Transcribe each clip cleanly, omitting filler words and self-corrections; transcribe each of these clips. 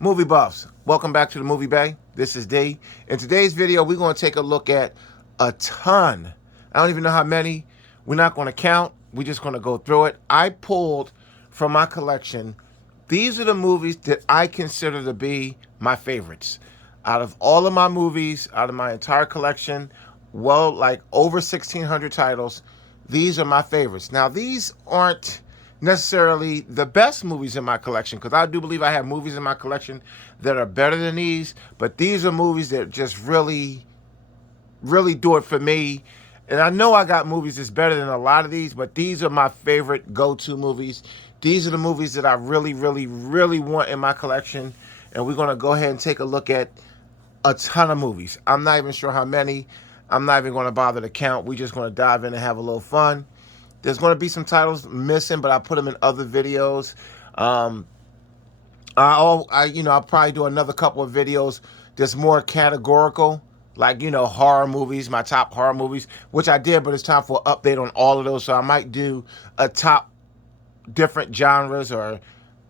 Movie buffs, welcome back to the Movie Bay. This is D. In today's video, we're going to take a look at a ton. I don't even know how many. We're not going to count. We're just going to go through it. I pulled from my collection. These are the movies that I consider to be my favorites. Out of all of my movies, out of my entire collection, well, like over 1,600 titles, these are my favorites. Now, these aren't necessarily the best movies in my collection, because I do believe I have movies in my collection that are better than these, but these are movies that just really do it for me. And I know I got movies that's better than a lot of these, but these are my favorite go-to movies. These are the movies that I really want in my collection. And we're going to go ahead and take a look at a ton of movies. I'm not even sure how many. I'm not even going to bother to count. We're just going to dive in and have a little fun. There's going to be some titles missing, but I put them in other videos. I'll probably do another couple of videos that's more categorical, like, horror movies, my top horror movies, which I did, but it's time for an update on all of those. So I might do a top different genres or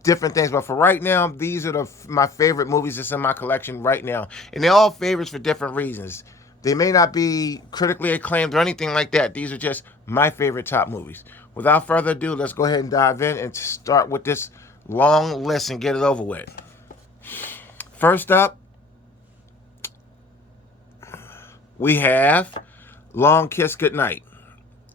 different things. But for right now, these are my favorite movies that's in my collection right now. And they're all favorites for different reasons. They may not be critically acclaimed or anything like that. These are just my favorite top movies. Without further ado, let's go ahead and dive in and start with this long list and get it over with. First up, we have Long Kiss Goodnight.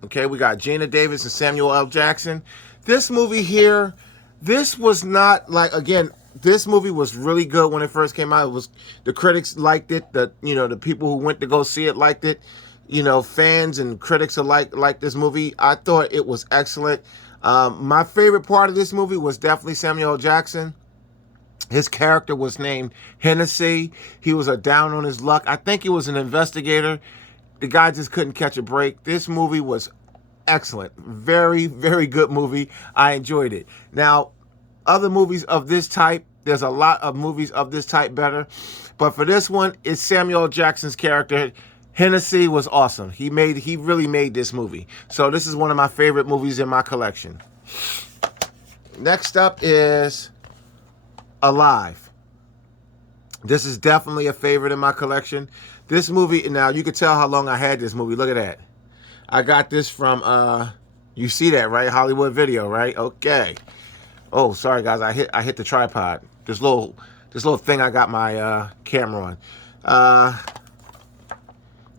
Okay, we got Geena Davis and Samuel L. Jackson. This movie here, this was not like, again, this movie was really good when it first came out. It was, the critics liked it. The people who went to go see it liked it. Fans and critics alike liked this movie. I thought it was excellent. My favorite part of this movie was definitely Samuel L. Jackson. His character was named Hennessy. He was a down on his luck. I think he was an investigator. The guy just couldn't catch a break. This movie was excellent. Very good movie. I enjoyed it. Now, other movies of this type, there's a lot of movies of this type better. But for this one, it's Samuel L. Jackson's character. Hennessy was awesome. He really made this movie. So this is one of my favorite movies in my collection. Next up is Alive. This is definitely a favorite in my collection. This movie, now you can tell how long I had this movie. Look at that. I got this from, you see that, right? Hollywood Video, right? Okay. Oh, sorry guys, I hit the tripod. This little thing I got my camera on.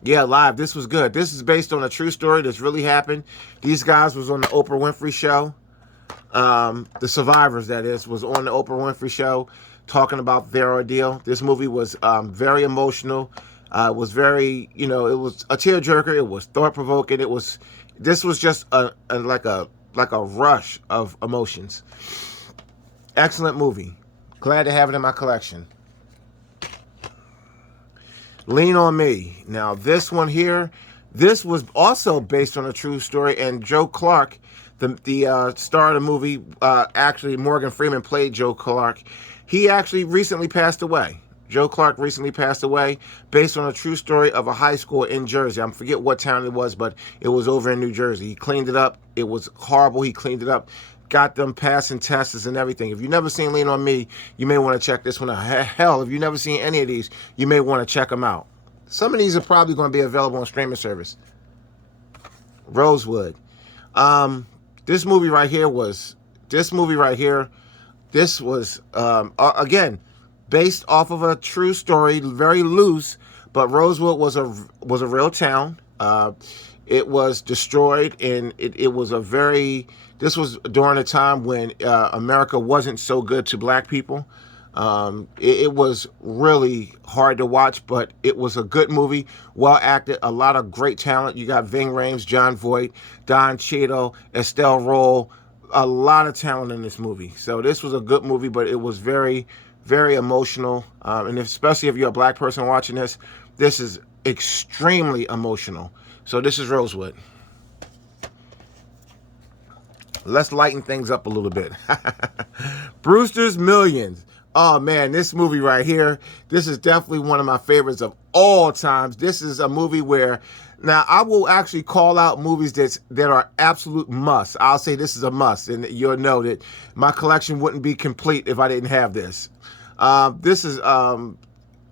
Yeah, Live. This was good. This is based on a true story that's really happened. These guys was on the Oprah Winfrey Show. The survivors, that is, was on the Oprah Winfrey Show talking about their ordeal. This movie was very emotional. It was very, it was a tearjerker. It was thought-provoking. This was just like a rush of emotions. Excellent movie. Glad to have it in my collection. Lean on Me. Now, this one here, this was also based on a true story, and Joe Clark, the star of the movie, actually Morgan Freeman played Joe Clark. He actually recently passed away. Joe Clark recently passed away based on a true story of a high school in Jersey. I forget what town it was, but it was over in New Jersey. He cleaned it up. It was horrible. He cleaned it up. Got them passing tests and everything. If you've never seen Lean on Me, you may want to check this one out. Hell, if you've never seen any of these, you may want to check them out. Some of these are probably going to be available on streaming service. Rosewood. This movie right here, again, based off of a true story, very loose, but Rosewood was a real town. It was destroyed, and this was during a time when America wasn't so good to black people. It was really hard to watch, but it was a good movie, well acted, a lot of great talent. You got Ving Rhames, Jon Voight, Don Cheadle, Estelle Roll, a lot of talent in this movie. So this was a good movie, but it was very emotional, and especially if you're a black person watching this, this is extremely emotional. So this is Rosewood. Let's lighten things up a little bit. Brewster's Millions. Oh man, this movie right here, this is definitely one of my favorites of all times. This is a movie where, now I will actually call out movies that are absolute must. I'll say this is a must, and you'll know that my collection wouldn't be complete if I didn't have this. This is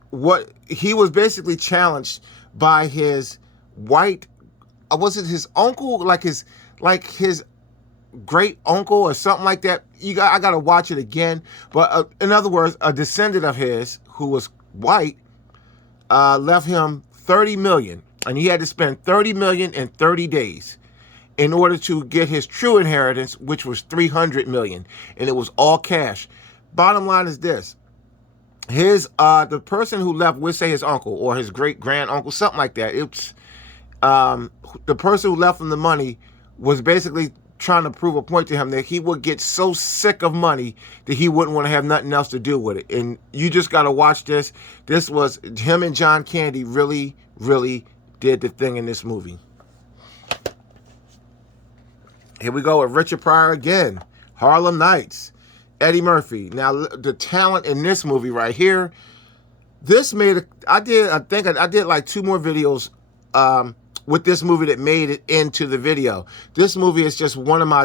what he was basically challenged by his white, was it his uncle, like his great uncle or something like that. I gotta watch it again. But in other words, a descendant of his who was white left him 30 million, and he had to spend 30 million in 30 days in order to get his true inheritance, which was 300 million, and it was all cash. Bottom line is this: the person who left, we'll say his uncle or his great grand uncle, something like that. It's the person who left him the money was basically trying to prove a point to him that he would get so sick of money that he wouldn't want to have nothing else to do with it. And you just got to watch this. This was him and John Candy really, really did the thing in this movie. Here we go with Richard Pryor again. Harlem Nights. Eddie Murphy. Now, the talent in this movie right here, this made, I think I did like 2 more videos with this movie that made it into the video. This movie is just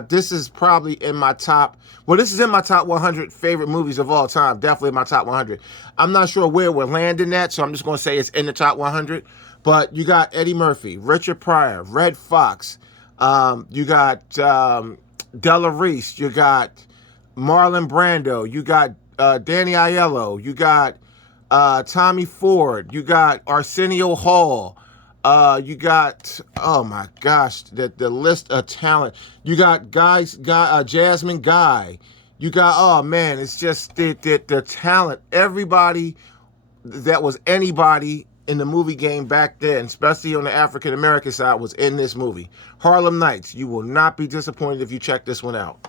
this is probably in my top, this is in my top 100 favorite movies of all time. Definitely in my top 100. I'm not sure where we're landing at, so I'm just going to say it's in the top 100. But you got Eddie Murphy, Richard Pryor, Red Fox, you got Della Reese, you got Marlon Brando, you got Danny Aiello, you got Tommy Ford, you got Arsenio Hall, you got, oh my gosh, the list of talent. You got Jasmine Guy. You got, oh man, it's just the talent. Everybody that was anybody in the movie game back then, especially on the African American side, was in this movie. Harlem Nights. You will not be disappointed if you check this one out.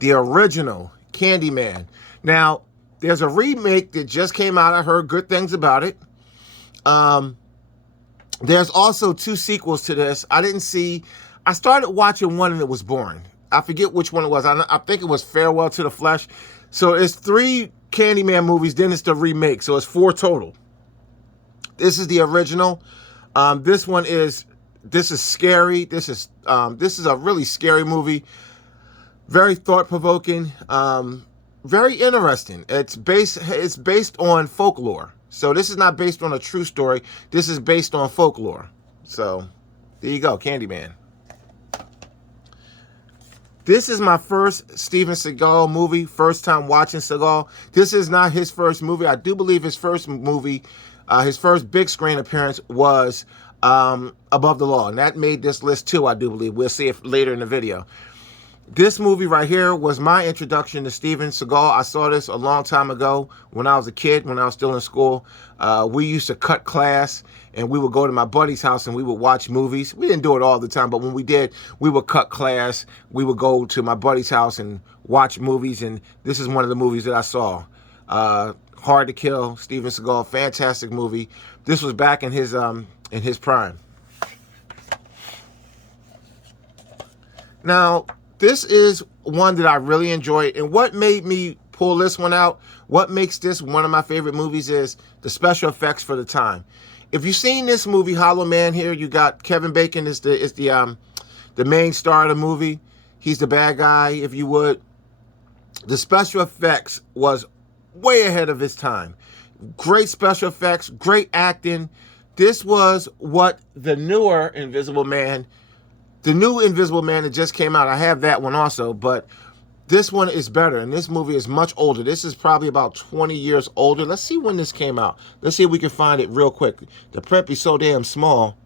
The original Candyman. Now, there's a remake that just came out. I heard good things about it. There's also 2 sequels to this. I started watching one and it was boring. I forget which one it was. I think it was Farewell to the Flesh. So it's 3 Candyman movies, then it's the remake. So it's 4 total. This is the original. This is scary. This is a really scary movie. Very thought-provoking. Very interesting. It's based on folklore. So this is not based on a true story. This is based on folklore. So there you go, Candyman. This is my first Steven Seagal movie, first time watching Seagal. This is not his first movie. I do believe his first movie, his first big screen appearance was Above the Law. And that made this list too, I do believe. We'll see it later in the video. This movie right here was my introduction to Steven Seagal. I saw this a long time ago when I was a kid, when I was still in school. We used to cut class and we would go to my buddy's house and we would watch movies. We didn't do it all the time, but when we did, we would cut class. We would go to my buddy's house and watch movies, and this is one of the movies that I saw. Hard to Kill, Steven Seagal, fantastic movie. This was back in his prime. Now, this is one that I really enjoyed, and what made me pull this one out, what makes this one of my favorite movies, is the special effects for the time. If you've seen this movie, Hollow Man, here you got Kevin Bacon is the main star of the movie. He's the bad guy, if you would. The special effects was way ahead of its time. Great special effects, great acting. This was what the newer Invisible Man, the new Invisible Man that just came out, I have that one also, but this one is better, and this movie is much older. This is probably about 20 years older. Let's see when this came out. Let's see if we can find it real quick. The prep is so damn small.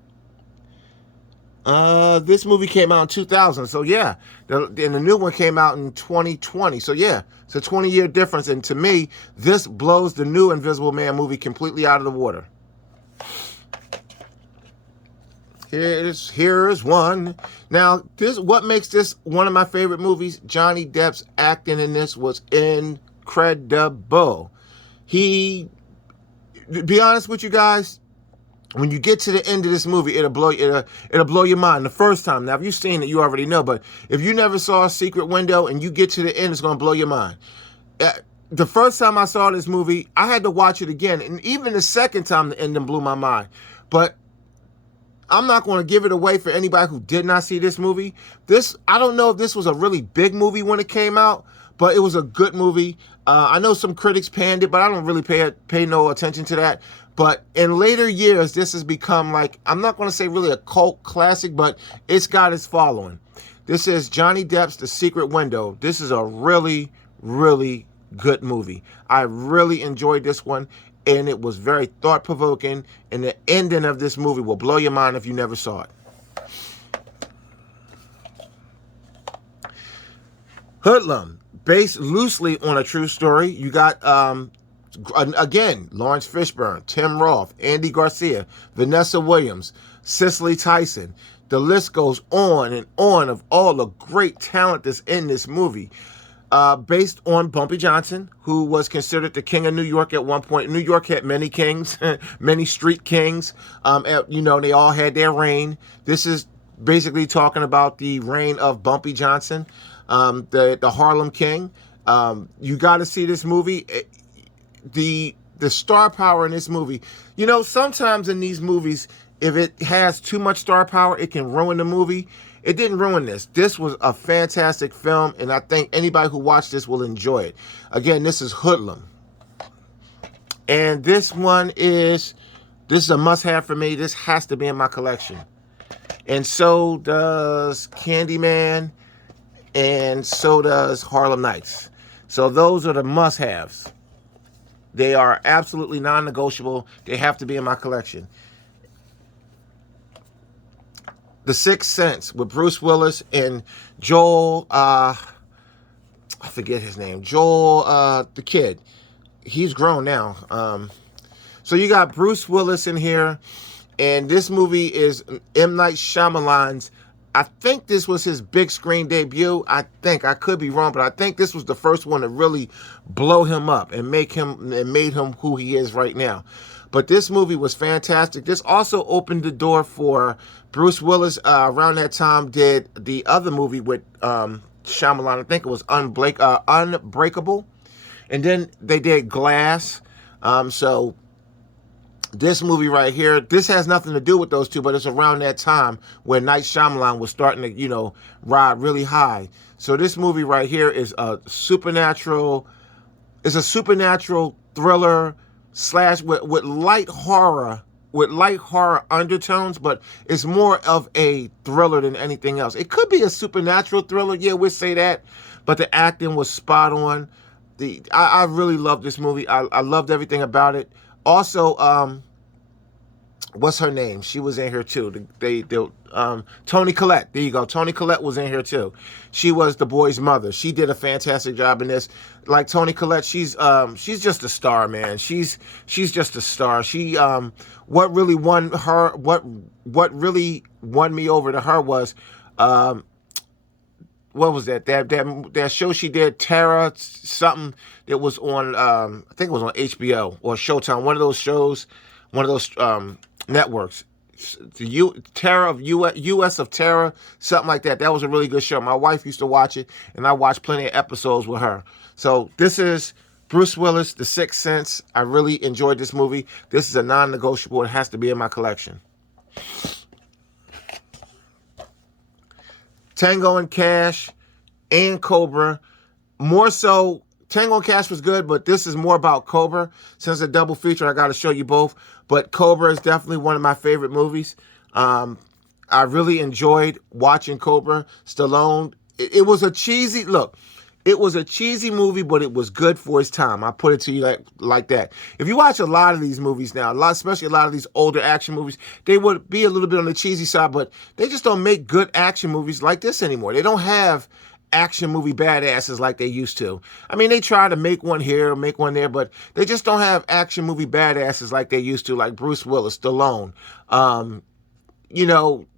This movie came out in 2000, so yeah. And the new one came out in 2020, so yeah. It's a 20-year difference, and to me, this blows the new Invisible Man movie completely out of the water. Here's one. Now, what makes this one of my favorite movies? Johnny Depp's acting in this was incredible. To be honest with you guys, when you get to the end of this movie, it'll blow your mind the first time. Now, if you've seen it, you already know. But if you never saw Secret Window and you get to the end, it's going to blow your mind. The first time I saw this movie, I had to watch it again. And even the second time, the ending blew my mind. But I'm not going to give it away for anybody who did not see this movie. I don't know if this was a really big movie when it came out, but it was a good movie. I know some critics panned it, but I don't really pay no attention to that. But in later years, this has become like, I'm not going to say really a cult classic, but it's got its following. This is Johnny Depp's The Secret Window. This is a really, really good movie. I really enjoyed this one, and it was very thought-provoking, and the ending of this movie will blow your mind if you never saw it. Hoodlum, based loosely on a true story. You got, again, Lawrence Fishburne, Tim Roth, Andy Garcia, Vanessa Williams, Cicely Tyson. The list goes on and on of all the great talent that's in this movie. Based on Bumpy Johnson, who was considered the king of New York at one point. New York had many kings, many street kings. They all had their reign. This is basically talking about the reign of Bumpy Johnson, the Harlem King. You got to see this movie. The star power in this movie. Sometimes in these movies, if it has too much star power, it can ruin the movie. It didn't ruin this. This was a fantastic film, and I think anybody who watched this will enjoy it. Again, this is Hoodlum. And this is a must-have for me. This has to be in my collection. And so does Candyman, and so does Harlem Nights. So those are the must-haves. They are absolutely non-negotiable. They have to be in my collection. The Sixth Sense with Bruce Willis and Joel, I forget his name. Joel, the kid. He's grown now. So you got Bruce Willis in here, and this movie is M. Night Shyamalan's, I think this was his big screen debut. I could be wrong, but I think this was the first one to really blow him up and made him who he is right now. But this movie was fantastic. This also opened the door for Bruce Willis. Around that time, did the other movie with Shyamalan. I think it was Unbreakable. And then they did Glass. So this movie right here, this has nothing to do with those two, but it's around that time when Night Shyamalan was starting to, ride really high. So this movie right here is a supernatural thriller slash with light horror undertones, but it's more of a thriller than anything else. It could be a supernatural thriller, yeah, we'll say that, but the acting was spot on. I really loved this movie. I loved everything about it. Also, what's her name? She was in here too. Toni Collette. There you go. Toni Collette was in here too. She was the boy's mother. She did a fantastic job in this. Like Toni Collette, she's just a star, man. She's just a star. She what really won me over to her was what was that? That show she did, Terra something, that was on I think it was on HBO or Showtime, one of those shows, one of those networks. The Terror of US of Terror, something like that. That was a really good show. My wife used to watch it, and I watched plenty of episodes with her. So this is Bruce Willis, The Sixth Sense. I really enjoyed this movie. This is a non-negotiable. It has to be in my collection. Tango and Cash and Cobra. More so, Tango and Cash was good, but this is more about Cobra. Since it's a double feature, I got to show you both. But Cobra is definitely one of my favorite movies. I really enjoyed watching Cobra. Stallone, it was a cheesy movie, but it was good for its time. I put it to you like that. If you watch a lot of these movies now, especially a lot of these older action movies, they would be a little bit on the cheesy side, but they just don't make good action movies like this anymore. They don't have action movie badasses like they used to. I mean, they try to make one here, make one there, but they just don't have action movie badasses like they used to, like Bruce Willis, Stallone, Seagal.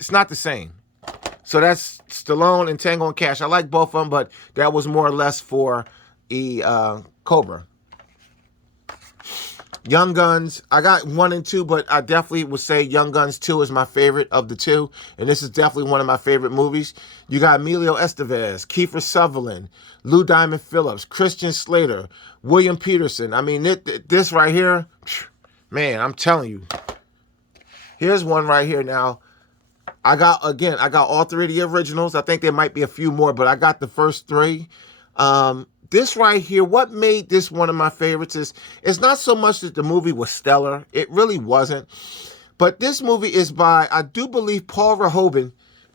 It's not the same. So that's Stallone and Tango and Cash. I like both of them, but that was more or less for the Cobra. Young Guns, I got 1 and 2, but I definitely would say Young Guns 2 is my favorite of the two, and this is definitely one of my favorite movies. You got Emilio Estevez, Kiefer Sutherland, Lou Diamond Phillips, Christian Slater, William Peterson. I mean, this right here, man, I'm telling you. Here's one right here now. I got all three of the originals. I think there might be a few more, but I got the first three. This right here, what made this one of my favorites is it's not so much that the movie was stellar. It really wasn't. But this movie is by, I do believe Paul Verhoeven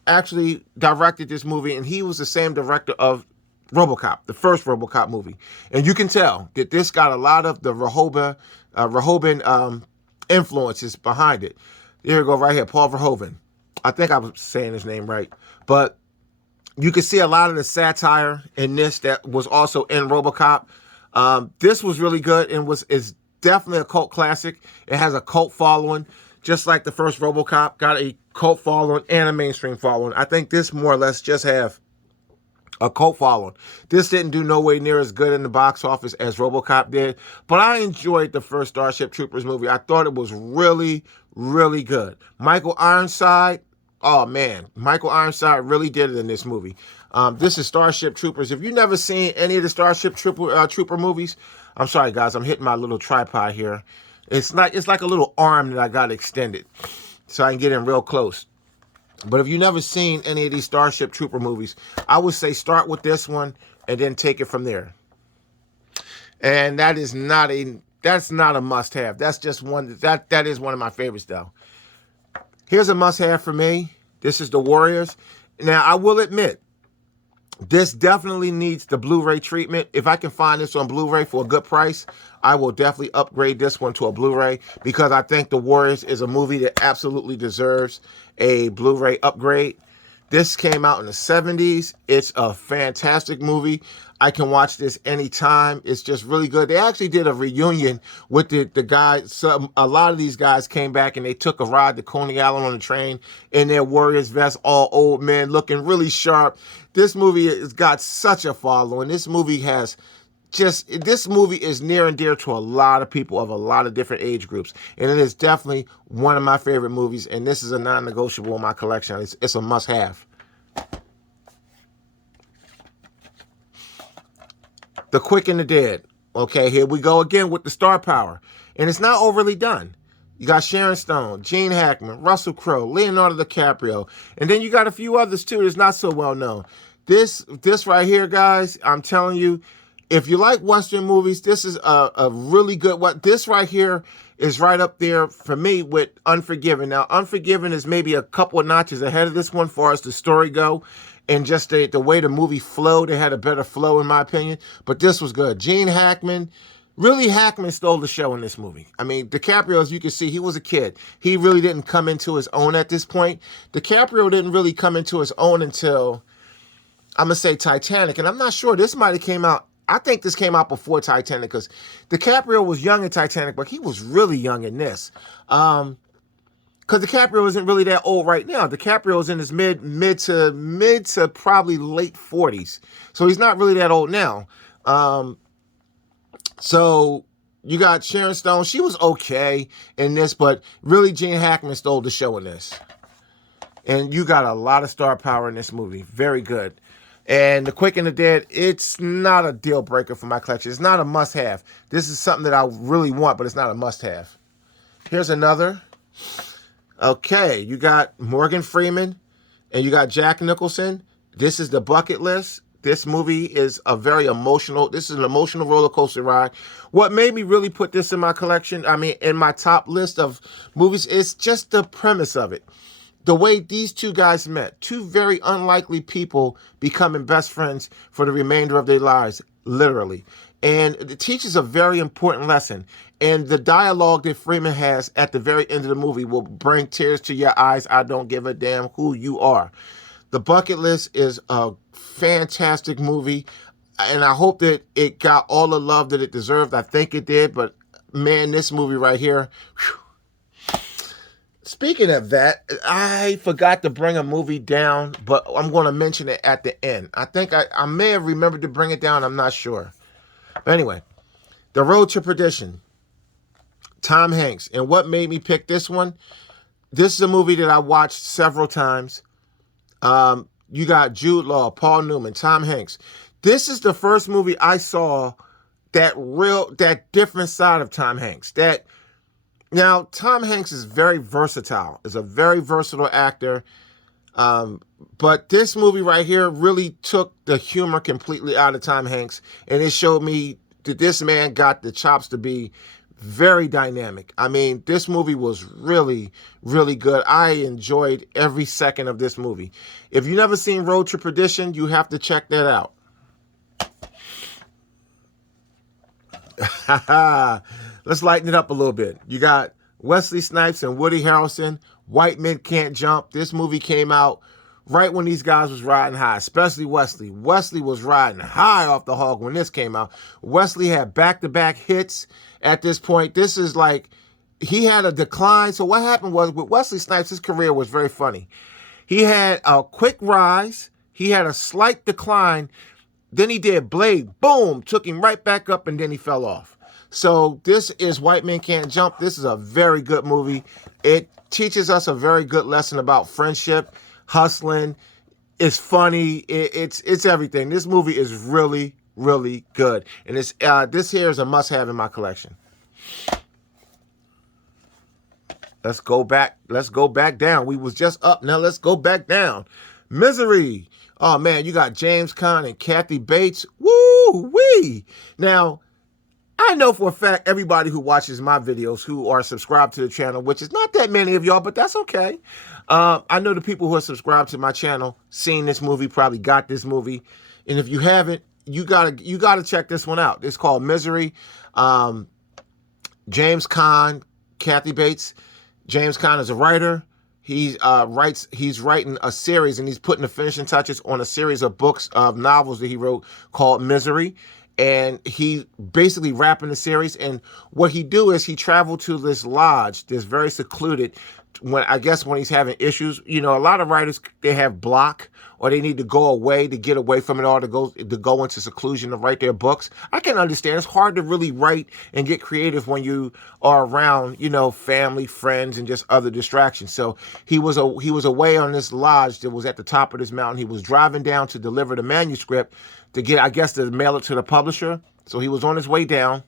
actually directed this movie, and he was the same director of RoboCop, the first RoboCop movie. And you can tell that this got a lot of the Verhoeven influences behind it. Here we go, right here, Paul Verhoeven. I think I was saying his name right. But you can see a lot of the satire in this that was also in RoboCop. This was really good and is definitely a cult classic. It has a cult following, just like the first RoboCop got a cult following and a mainstream following. I think this more or less just have a cult following. This didn't do no way near as good in the box office as RoboCop did, but I enjoyed the first Starship Troopers movie. I thought it was really, really good. Michael Ironside, oh man, Michael Ironside really did it in this movie. This is Starship Troopers. If you've never seen any of the Starship Trooper movies, I'm sorry guys, I'm hitting my little tripod here. It's like a little arm that I got extended so I can get in real close. But if you've never seen any of these Starship Trooper movies, I would say start with this one and then take it from there. And that's not a must-have. That's just one that is one of my favorites though. Here's a must-have for me. This is The Warriors. Now, I will admit, this definitely needs the Blu-ray treatment. If I can find this on Blu-ray for a good price, I will definitely upgrade this one to a Blu-ray because I think The Warriors is a movie that absolutely deserves a Blu-ray upgrade. This came out in the 70s. It's a fantastic movie. I can watch this anytime. It's just really good. They actually did a reunion with the guys. So a lot of these guys came back and they took a ride to Coney Island on the train in their Warriors vests, all old men looking really sharp. This movie has got such a following. This movie is near and dear to a lot of people of a lot of different age groups. And it is definitely one of my favorite movies. And this is a non-negotiable in my collection. It's a must-have. The Quick and the Dead. Okay, here we go again with the star power. And it's not overly done. You got Sharon Stone, Gene Hackman, Russell Crowe, Leonardo DiCaprio. And then you got a few others too that's not so well known. This right here, guys, I'm telling you, if you like Western movies, this is a really good one. This right here is right up there for me with Unforgiven. Now, Unforgiven is maybe a couple of notches ahead of this one as far as the story go. And just the way the movie flowed, it had a better flow in my opinion. But this was good. Gene Hackman, really Hackman stole the show in this movie. I mean, DiCaprio, as you can see, he was a kid. He really didn't come into his own at this point. DiCaprio didn't really come into his own until, I'm going to say Titanic. And I'm not sure, this might have came out, I think this came out before Titanic because DiCaprio was young in Titanic, but he was really young in this. Because DiCaprio isn't really that old right now. DiCaprio is in his mid to probably late 40s. So he's not really that old now. So you got Sharon Stone. She was okay in this, but really Gene Hackman stole the show in this. And you got a lot of star power in this movie. Very good. And The Quick and the Dead, it's not a deal breaker for my collection. It's not a must-have. This is something that I really want, but it's not a must-have. Here's another. Okay, you got Morgan Freeman and you got Jack Nicholson. This is The Bucket List. This movie is this is an emotional roller coaster ride. What made me really put this in my collection, in my top list of movies, is just the premise of it. The way these two guys met, two very unlikely people becoming best friends for the remainder of their lives, literally. And it teaches a very important lesson. And the dialogue that Freeman has at the very end of the movie will bring tears to your eyes. I don't give a damn who you are. The Bucket List is a fantastic movie. And I hope that it got all the love that it deserved. I think it did. But man, this movie right here. Whew. Speaking of that, I forgot to bring a movie down, but I'm going to mention it at the end. I think I may have remembered to bring it down. I'm not sure. But anyway, The Road to Perdition. Tom Hanks. And what made me pick this one? This is a movie that I watched several times. You got Jude Law, Paul Newman, Tom Hanks. This is the first movie I saw that different side of Tom Hanks. Now, Tom Hanks is very versatile. Is a very versatile actor. But this movie right here really took the humor completely out of Tom Hanks, and it showed me that this man got the chops to be very dynamic. I mean, this movie was really, really good. I enjoyed every second of this movie. If you've never seen Road to Perdition, you have to check that out. Let's lighten it up a little bit. You got Wesley Snipes and Woody Harrelson. White Men Can't Jump. This movie came out right when these guys was riding high, especially Wesley. Wesley was riding high off the hog when this came out. Wesley had back-to-back hits at this point. This is like, he had a decline. So what happened was with Wesley Snipes, his career was very funny. He had a quick rise. He had a slight decline. Then he did Blade. Boom. Took him right back up, and then he fell off. So this is White Men Can't Jump. This is a very good movie. It teaches us a very good lesson about friendship, hustling. It's funny. It's everything. This movie is really, really good. And it's this here is a must-have in my collection. Let's go back. Let's go back down. We was just up. Now let's go back down. Misery. Oh, man, you got James Caan and Kathy Bates. Woo-wee. Now, I know for a fact everybody who watches my videos who are subscribed to the channel, which is not that many of y'all, but that's okay. I know the people who are subscribed to my channel, seen this movie, probably got this movie. And if you haven't, you gotta check this one out. It's called Misery. James Caan, Kathy Bates. James Caan is a writer. He's writing a series, and he's putting the finishing touches on a series of books, of novels that he wrote called Misery. And he basically wrapping the series. And what he do is he traveled to this lodge, this very secluded, when he's having issues. You know, a lot of writers, they have block, or they need to go away to get away from it all, to go into seclusion to write their books. I can understand. It's hard to really write and get creative when you are around, you know, family, friends, and just other distractions. So he was away on this lodge that was at the top of this mountain. He was driving down to deliver the manuscript to get, I guess, to mail it to the publisher. So he was on his way down.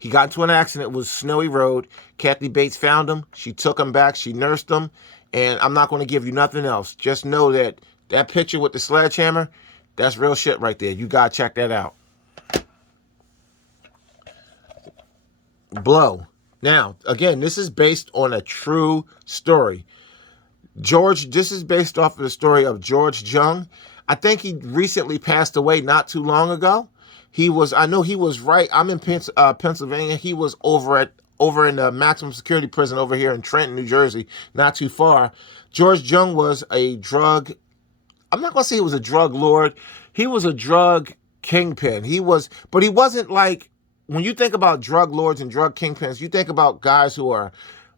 He got into an accident. It was snowy road. Kathy Bates found him. She took him back. She nursed him. And I'm not going to give you nothing else. Just know that that picture with the sledgehammer, that's real shit right there. You got to check that out. Blow. Now, again, this is based on a true story. This is based off of the story of George Jung. I think he recently passed away not too long ago. I know he was right. I'm in Pennsylvania. He was over in the maximum security prison over here in Trenton, New Jersey, not too far. George Jung was a drug, I'm not going to say he was a drug lord. He was a drug kingpin. But he wasn't like, when you think about drug lords and drug kingpins, you think about guys who are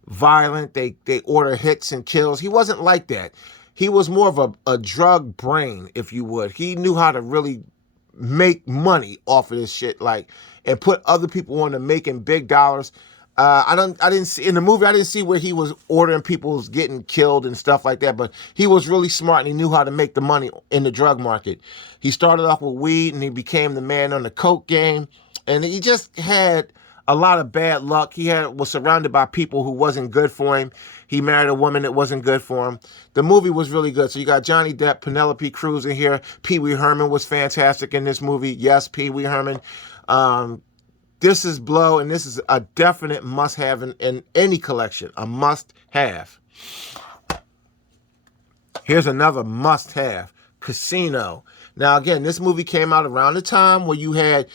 violent. They order hits and kills. He wasn't like that. He was more of a drug brain, if you would. He knew how to really make money off of this shit, like, and put other people on to making big dollars. I didn't see in the movie. I didn't see where he was ordering people getting killed and stuff like that. But he was really smart, and he knew how to make the money in the drug market. He started off with weed, and he became the man on the coke game. And he just had a lot of bad luck. Was surrounded by people who wasn't good for him. He married a woman that wasn't good for him. The movie was really good. So you got Johnny Depp, Penelope Cruz in here. Pee Wee Herman was fantastic in this movie. Yes, Pee Wee Herman. This is Blow, and this is a definite must-have in any collection. A must-have. Here's another must-have. Casino. Now, again, this movie came out around the time where you had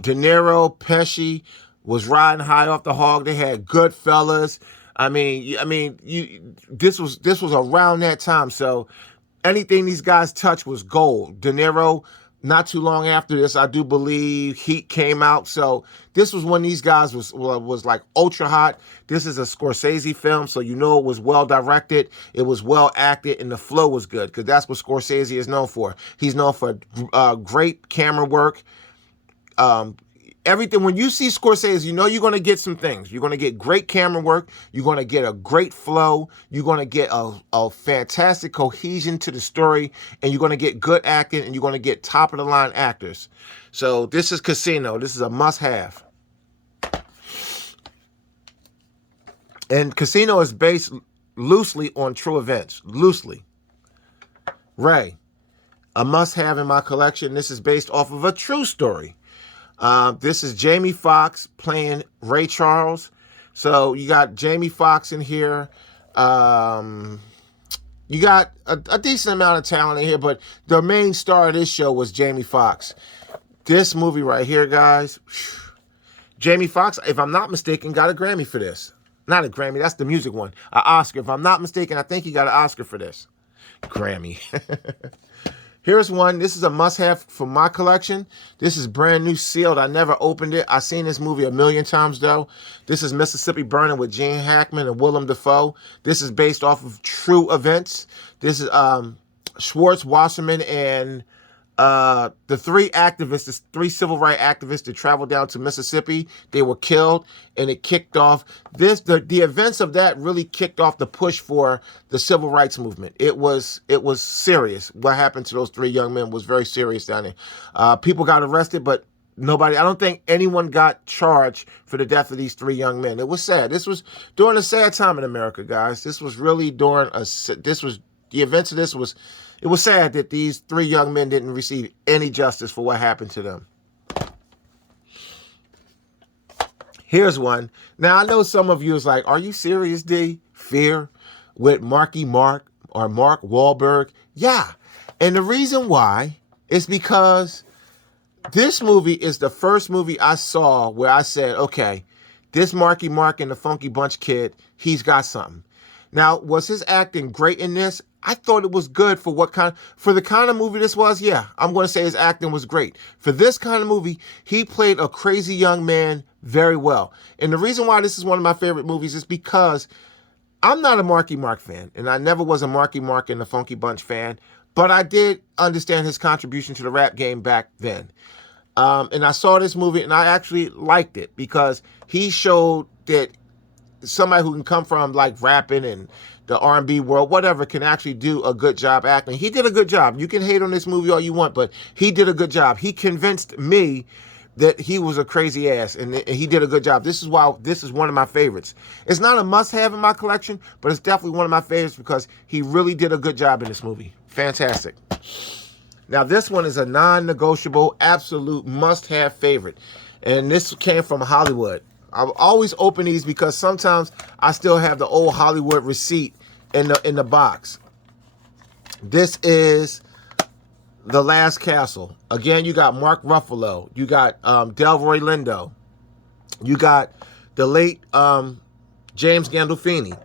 De Niro, Pesci was riding high off the hog. They had Goodfellas. This was around that time. So anything these guys touched was gold. De Niro, not too long after this, I do believe Heat came out. So this was when these guys was like ultra hot. This is a Scorsese film, so you know it was well directed, it was well acted, and the flow was good, because that's what Scorsese is known for. He's known for great camera work. Everything, when you see Scorsese, you know you're going to get some things. You're going to get great camera work. You're going to get a great flow. You're going to get a fantastic cohesion to the story. And you're going to get good acting. And you're going to get top-of-the-line actors. So this is Casino. This is a must-have. And Casino is based loosely on true events. Loosely. Ray, a must-have in my collection. This is based off of a true story. This is Jamie Foxx playing Ray Charles. So you got Jamie Foxx in here. You got a decent amount of talent in here, but the main star of this show was Jamie Foxx. This movie right here, guys. Jamie Foxx, if I'm not mistaken, got a Grammy for this. Not a Grammy, that's the music one. An Oscar. If I'm not mistaken, I think he got an Oscar for this. Grammy. Here's one. This is a must-have for my collection. This is brand new, sealed. I never opened it. I've seen this movie a million times, though. This is Mississippi Burning with Gene Hackman and Willem Dafoe. This is based off of true events. This is Schwartz, Wasserman, and the three activists, the three civil rights activists that traveled down to Mississippi. They were killed, and it kicked off this. The events of that really kicked off the push for the civil rights movement. It was serious. What happened to those three young men was very serious down there. People got arrested, but nobody. I don't think anyone got charged for the death of these three young men. It was sad. This was during a sad time in America, guys. This was really during a. This was the events of this was. It was sad that these three young men didn't receive any justice for what happened to them. Here's one. Now, I know some of you is like, are you serious, D? Fear with Marky Mark or Mark Wahlberg? Yeah. And the reason why is because this movie is the first movie I saw where I said, okay, this Marky Mark and the Funky Bunch kid, he's got something. Now, was his acting great in this? I thought it was good for the kind of movie this was. Yeah, I'm going to say his acting was great. For this kind of movie, he played a crazy young man very well. And the reason why this is one of my favorite movies is because I'm not a Marky Mark fan, and I never was a Marky Mark and the Funky Bunch fan, but I did understand his contribution to the rap game back then. And I saw this movie, and I actually liked it because he showed that somebody who can come from like rapping and the R&B world, whatever, can actually do a good job acting. He did a good job. You can hate on this movie all you want, but he did a good job. He convinced me that he was a crazy ass, and he did a good job. This is why this is one of my favorites. It's not a must-have in my collection, but it's definitely one of my favorites because he really did a good job in this movie. Fantastic. Now, this one is a non-negotiable, absolute must-have favorite, and this came from Hollywood. I always open these because sometimes I still have the old Hollywood receipt in the box. This is The Last Castle. Again, you got Mark Ruffalo. You got Delroy Lindo. You got the late James Gandolfini.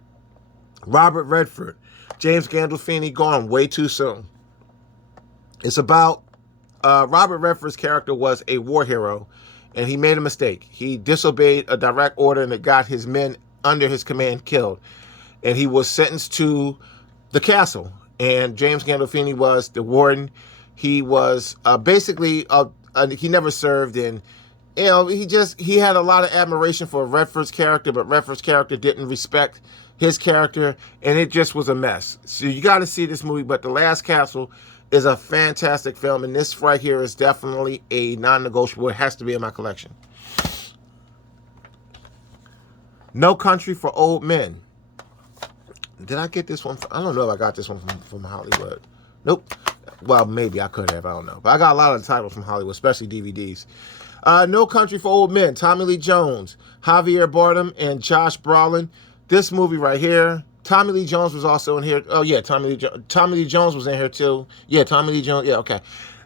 Robert Redford. James Gandolfini gone way too soon. It's about Robert Redford's character was a war hero, and he made a mistake. He disobeyed a direct order, and it got his men under his command killed. And he was sentenced to the castle. And James Gandolfini was the warden. He was basically, he never served. And, you know, he had a lot of admiration for Redford's character, but Redford's character didn't respect his character. And it just was a mess. So you got to see this movie. But The Last Castle is a fantastic film, and this right here is definitely a non-negotiable. It has to be in my collection. No Country for Old Men. Did I get this one? I don't know if I got this one from Hollywood. Nope. Well, maybe I could have. I don't know. But I got a lot of the titles from Hollywood, especially DVDs. No Country for Old Men. Tommy Lee Jones, Javier Bardem, and Josh Brolin. This movie right here. Tommy Lee Jones was also in here. Oh, yeah, Tommy Lee Jones was in here, too. Yeah, Tommy Lee Jones. Yeah, okay.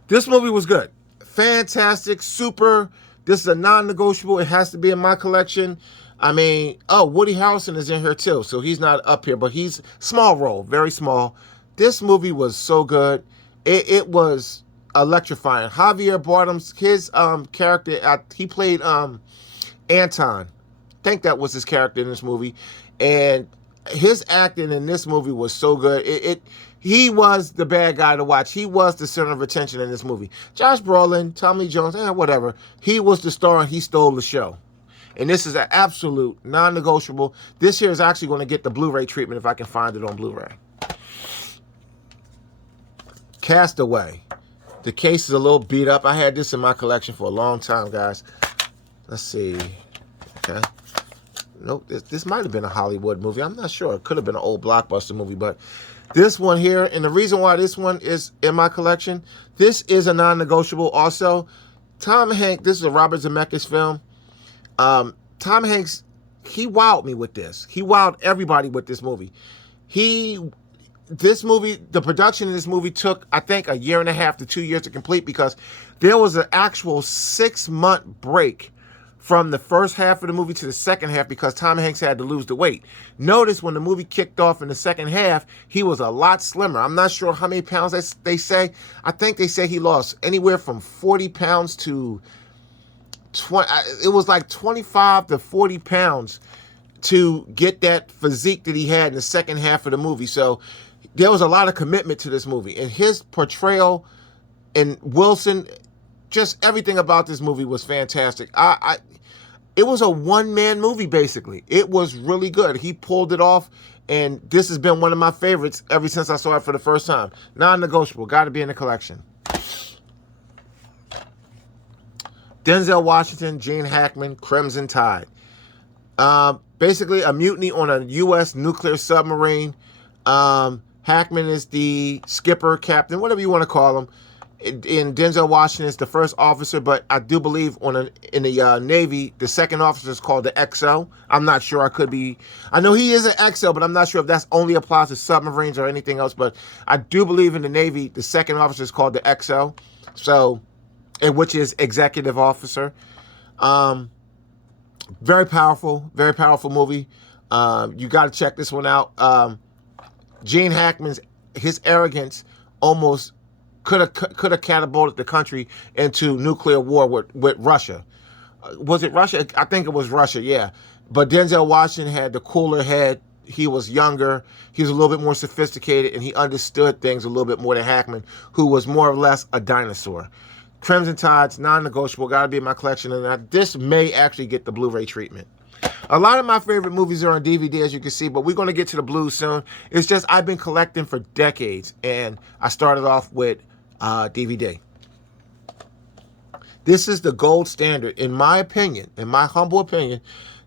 This movie was good. Fantastic, super. This is a non-negotiable. It has to be in my collection. I mean, oh, Woody Harrelson is in here, too. So he's not up here, but he's small role, very small. This movie was so good. It was electrifying. Javier Bardem's, his character, he played Anton. I think that was his character in this movie. And his acting in this movie was so good. He was the bad guy to watch. He was the center of attention in this movie. Josh Brolin, Tommy Lee Jones, whatever. He was the star, and he stole the show. And this is an absolute non-negotiable. This here is actually going to get the Blu-ray treatment if I can find it on Blu-ray. Castaway. The case is a little beat up. I had this in my collection for a long time, guys. Let's see. Okay. Nope, this might have been a Hollywood movie. I'm not sure. It could have been an old Blockbuster movie, but This one here, and the reason why this one is in my collection, this is a non-negotiable also. Tom Hanks, this is a Robert Zemeckis film. Tom Hanks, he wowed me with this. He wowed everybody with this movie. This movie, the production of this movie took, I think, 1.5 to 2 years to complete because there was an actual 6-month break from the first half of the movie to the second half because Tom Hanks had to lose the weight. Notice when the movie kicked off in the second half, he was a lot slimmer. I'm not sure how many pounds they say. I think they say he lost anywhere from 40 pounds to 20. It was like 25 to 40 pounds to get that physique that he had in the second half of the movie. So there was a lot of commitment to this movie. And his portrayal and Wilson, just everything about this movie was fantastic. It was a one-man movie, basically. It was really good. He pulled it off, and this has been one of my favorites ever since I saw it for the first time. Non-negotiable. Got to be in the collection. Denzel Washington, Gene Hackman, Crimson Tide. Basically, a mutiny on a U.S. nuclear submarine. Hackman is the skipper, captain, whatever you want to call him. And Denzel Washington is the first officer, but I do believe in the Navy, the second officer is called the XO. I'm not sure. I know he is an XO, but I'm not sure if that only applies to submarines or anything else. But I do believe in the Navy, the second officer is called the XO, which is executive officer. Very powerful movie. You got to check this one out. Gene Hackman's, his arrogance almost could have catapulted the country into nuclear war with Russia. Was it Russia? I think it was Russia, yeah. But Denzel Washington had the cooler head. He was younger. He was a little bit more sophisticated, and he understood things a little bit more than Hackman, who was more or less a dinosaur. Crimson Tide's non-negotiable. Got to be in my collection, and this may actually get the Blu-ray treatment. A lot of my favorite movies are on DVD, as you can see, but we're going to get to the Blu soon. It's just I've been collecting for decades, and I started off with DVD. This is the gold standard, in my opinion, in my humble opinion.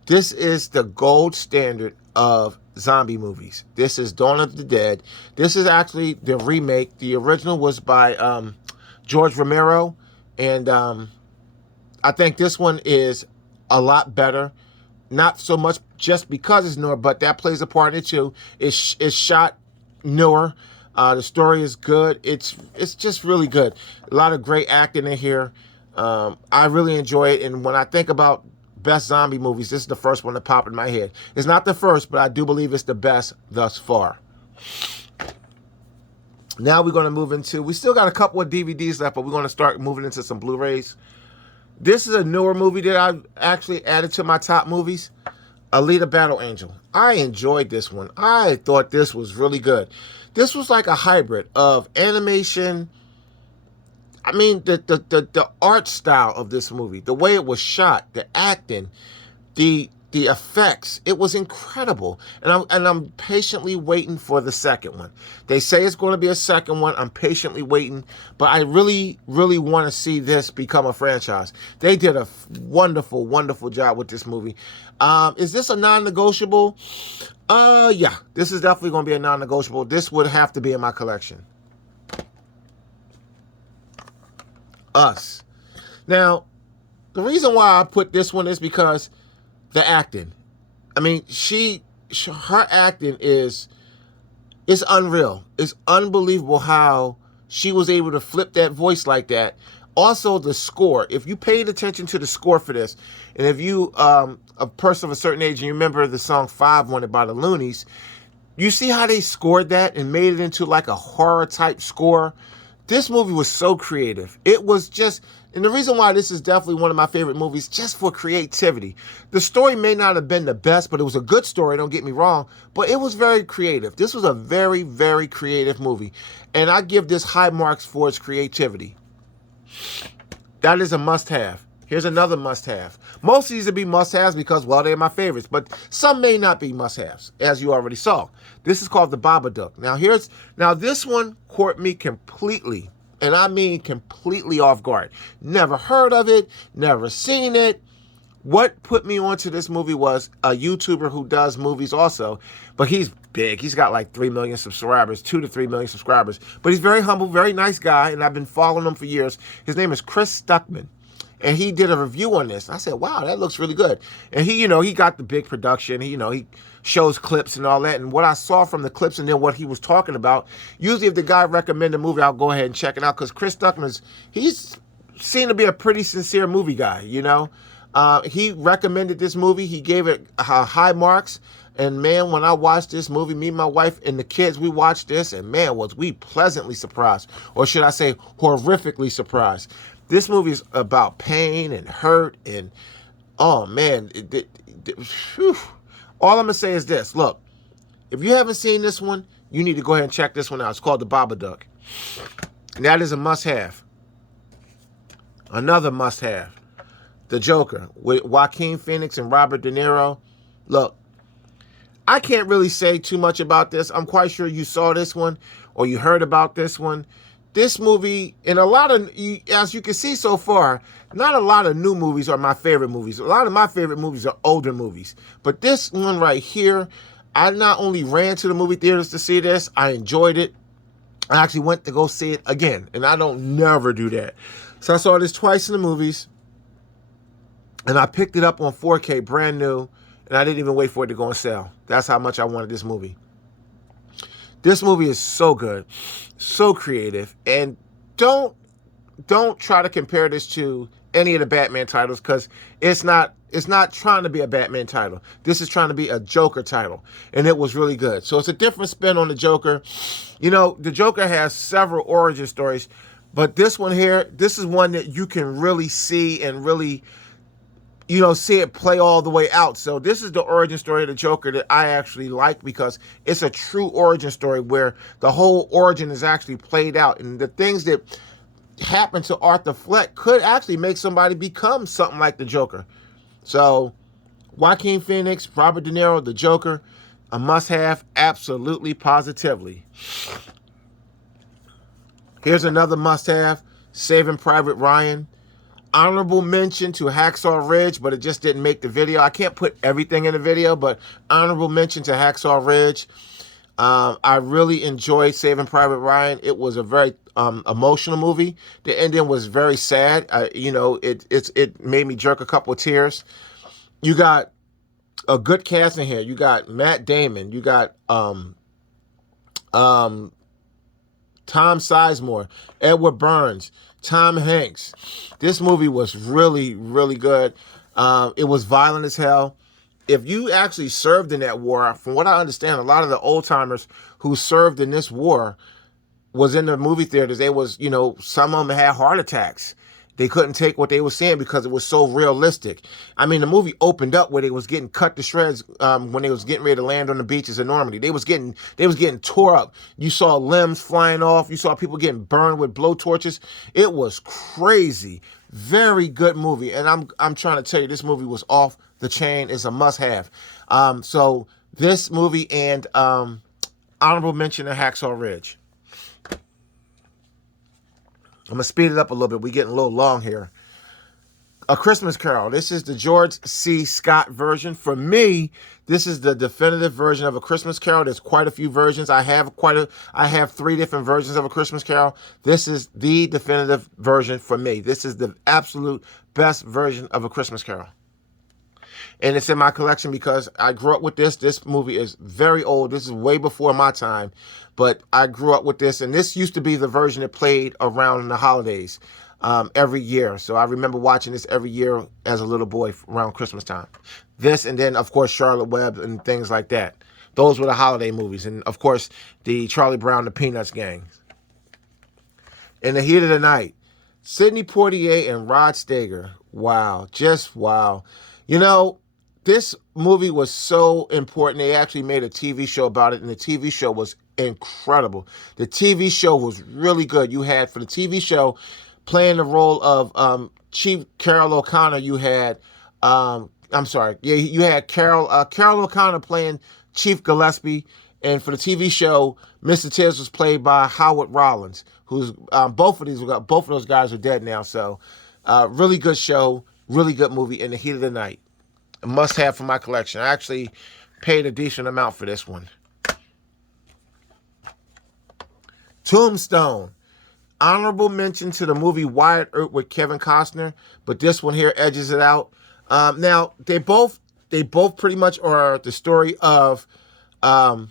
This is the gold standard of zombie movies. This is Dawn of the Dead. This is actually the remake. The original was by George Romero, and I think this one is a lot better. Not so much just because it's newer, but that plays a part in it too. It's shot newer. The story is good. It's just really good. A lot of great acting in here. I really enjoy it. And when I think about best zombie movies, this is the first one to pop in my head. It's not the first, but I do believe it's the best thus far. Now we're going to move into, we still got a couple of DVDs left, but we're going to start moving into some Blu-rays. This is a newer movie that I actually added to my top movies. Alita Battle Angel. I enjoyed this one. I thought this was really good. This was like a hybrid of animation. I mean, the art style of this movie, the way it was shot, the acting, the effects, it was incredible. And I'm patiently waiting for the second one. They say it's going to be a second one. I'm patiently waiting, but I really, really want to see this become a franchise. They did a wonderful, wonderful job with this movie. Is this a non-negotiable? Yeah, this is definitely going to be a non-negotiable. This would have to be in my collection. Us. Now, the reason why I put this one is because the acting. I mean, her acting is unreal. It's unbelievable how she was able to flip that voice like that. Also, the score. If you paid attention to the score for this, and if you a person of a certain age and you remember the song 5 Wanted by the Loonies, you see how they scored that and made it into like a horror type score. This movie was so creative. It was just, and the reason why this is definitely one of my favorite movies, just for creativity. The story may not have been the best, but it was a good story, don't get me wrong, but it was very creative. This was a very, very creative movie, and I give this high marks for its creativity. That is a must-have. Here's another must-have. Most of these would be must-haves because, well, they're my favorites, but some may not be must-haves, as you already saw. This is called The Babadook. Now this one caught me completely, and I mean completely off guard. Never heard of it, never seen it. What put me onto this movie was a YouTuber who does movies also, but he's big. He's got like 3 million subscribers, 2 to 3 million subscribers. But he's very humble, very nice guy, and I've been following him for years. His name is Chris Stuckman. And he did a review on this. I said, wow, that looks really good. And he got the big production. He shows clips and all that. And what I saw from the clips and then what he was talking about, usually if the guy recommended a movie, I'll go ahead and check it out. Because Chris Stuckman he's seen to be a pretty sincere movie guy, He recommended this movie. He gave it high marks. And man, when I watched this movie, me and my wife and the kids, we watched this. And man, was we pleasantly surprised. Or should I say horrifically surprised. This movie is about pain and hurt and, oh man, all I'm going to say is this. Look, if you haven't seen this one, you need to go ahead and check this one out. It's called The Babadook. And that is a must-have. Another must-have. The Joker with Joaquin Phoenix and Robert De Niro. Look, I can't really say too much about this. I'm quite sure you saw this one or you heard about this one. This movie, and as you can see so far, not a lot of new movies are my favorite movies. A lot of my favorite movies are older movies. But this one right here, I not only ran to the movie theaters to see this, I enjoyed it. I actually went to go see it again, and I don't never do that. So I saw this twice in the movies, and I picked it up on 4K, brand new, and I didn't even wait for it to go on sale. That's how much I wanted this movie. This movie is so good, so creative, and don't try to compare this to any of the Batman titles because it's not trying to be a Batman title. This is trying to be a Joker title, and it was really good. So it's a different spin on the Joker. The Joker has several origin stories, but this one here, this is one that you can really see and really see it play all the way out. So this is the origin story of the Joker that I actually like because it's a true origin story where the whole origin is actually played out. And the things that happened to Arthur Fleck could actually make somebody become something like the Joker. So Joaquin Phoenix, Robert De Niro, the Joker, a must-have, absolutely, positively. Here's another must-have, Saving Private Ryan. Honorable mention to Hacksaw Ridge, but it just didn't make the video. I can't put everything in the video, but honorable mention to Hacksaw Ridge. I really enjoyed Saving Private Ryan. It was a very emotional movie. The ending was very sad. It made me jerk a couple of tears. You got a good cast in here. You got Matt Damon. You got Tom Sizemore, Edward Burns, Tom Hanks. This movie was really, really good. It was violent as hell. If you actually served in that war, from what I understand, a lot of the old timers who served in this war was in the movie theaters. They was, some of them had heart attacks. They couldn't take what they were seeing because it was so realistic. I mean, the movie opened up where they was getting cut to shreds when they was getting ready to land on the beaches in Normandy. They was getting tore up. You saw limbs flying off. You saw people getting burned with blowtorches. It was crazy. Very good movie. And I'm trying to tell you, this movie was off the chain. It's a must-have. So this movie and honorable mention to Hacksaw Ridge. I'm going to speed it up a little bit. We're getting a little long here. A Christmas Carol. This is the George C. Scott version. For me, this is the definitive version of A Christmas Carol. There's quite a few versions. I have 3 different versions of A Christmas Carol. This is the definitive version for me. This is the absolute best version of A Christmas Carol. And it's in my collection because I grew up with this. This movie is very old. This is way before my time. But I grew up with this. And this used to be the version that played around the holidays every year. So I remember watching this every year as a little boy around Christmas time. This and then, of course, Charlotte Webb and things like that. Those were the holiday movies. And, of course, the Charlie Brown, the Peanuts gang. In the Heat of the Night, Sidney Poitier and Rod Steiger. Wow. Just wow. This movie was so important. They actually made a TV show about it, and the TV show was incredible. The TV show was really good. You had, for the TV show, playing the role of Chief Carol O'Connor, you had, you had Carol O'Connor playing Chief Gillespie, and for the TV show, Mr. Tibbs was played by Howard Rollins, who's both of those guys are dead now. So, really good show. Really good movie, In the Heat of the Night. A must have for my collection. I actually paid a decent amount for this one. Tombstone. Honorable mention to the movie Wyatt Earp with Kevin Costner, but this one here edges it out. Now they both pretty much are the story of Wyatt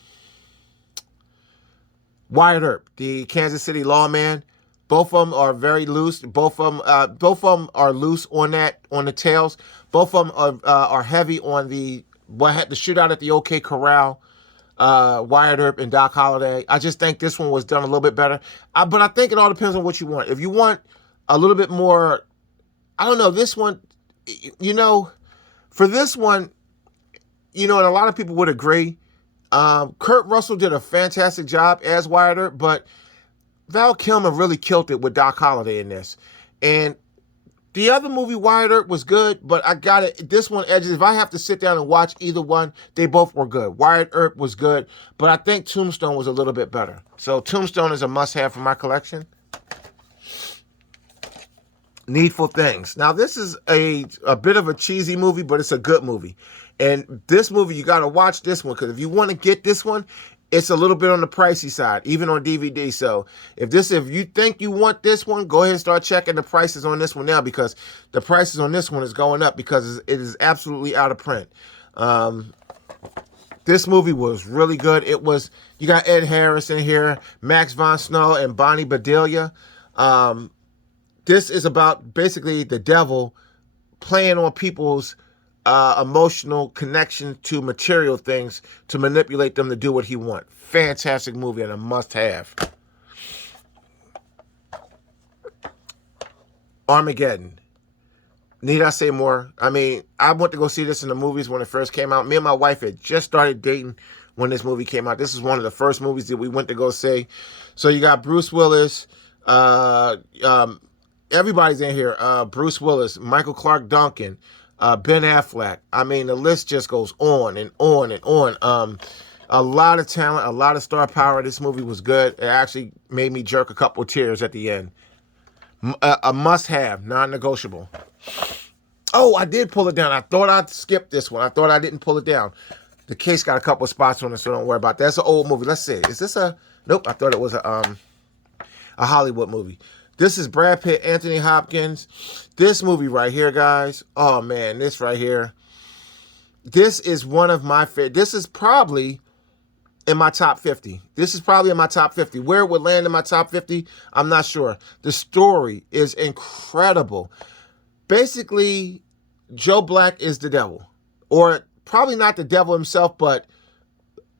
Earp, the Kansas City lawman. Both of them are very loose. Both of them are loose on the tails. Both of them are heavy on the shootout at the OK Corral. Wyatt Earp and Doc Holliday. I just think this one was done a little bit better. But I think it all depends on what you want. If you want a little bit more, I don't know, this one, for this one, and a lot of people would agree, Kurt Russell did a fantastic job as Wyatt Earp, but Val Kilmer really killed it with Doc Holliday in this. And the other movie, Wyatt Earp, was good, but I got it. This one edges. If I have to sit down and watch either one, they both were good. Wyatt Earp was good, but I think Tombstone was a little bit better. So Tombstone is a must-have for my collection. Needful Things. Now, this is a bit of a cheesy movie, but it's a good movie. And this movie, you got to watch this one, because if you want to get this one, it's a little bit on the pricey side, even on DVD. So if you think you want this one, go ahead and start checking the prices on this one now, because the prices on this one is going up because it is absolutely out of print. This movie was really good. You got Ed Harris in here, Max von Sydow, and Bonnie Bedelia. This is about basically the devil playing on people's emotional connection to material things to manipulate them to do what he wants. Fantastic movie and a must-have. Armageddon. Need I say more? I mean, I went to go see this in the movies when it first came out. Me and my wife had just started dating when this movie came out. This is one of the first movies that we went to go see. So you got Bruce Willis. Everybody's in here. Bruce Willis, Michael Clark Duncan, Ben Affleck. I mean, the list just goes on and on and on. A lot of talent, a lot of star power. This movie was good. It actually made me jerk a couple of tears at the end. A must-have, non-negotiable. Oh, I did pull it down. I thought I'd skip this one. I thought I didn't pull it down. The case got a couple of spots on it, so don't worry about that. That's an old movie. Let's see. Is this a... Nope, I thought it was a Hollywood movie. This is Brad Pitt, Anthony Hopkins. This movie right here, guys. Oh, man, this right here. This is one of my favorite. This is probably in my top 50. This is probably in my top 50. Where it would land in my top 50, I'm not sure. The story is incredible. Basically, Joe Black is the devil. Or probably not the devil himself, but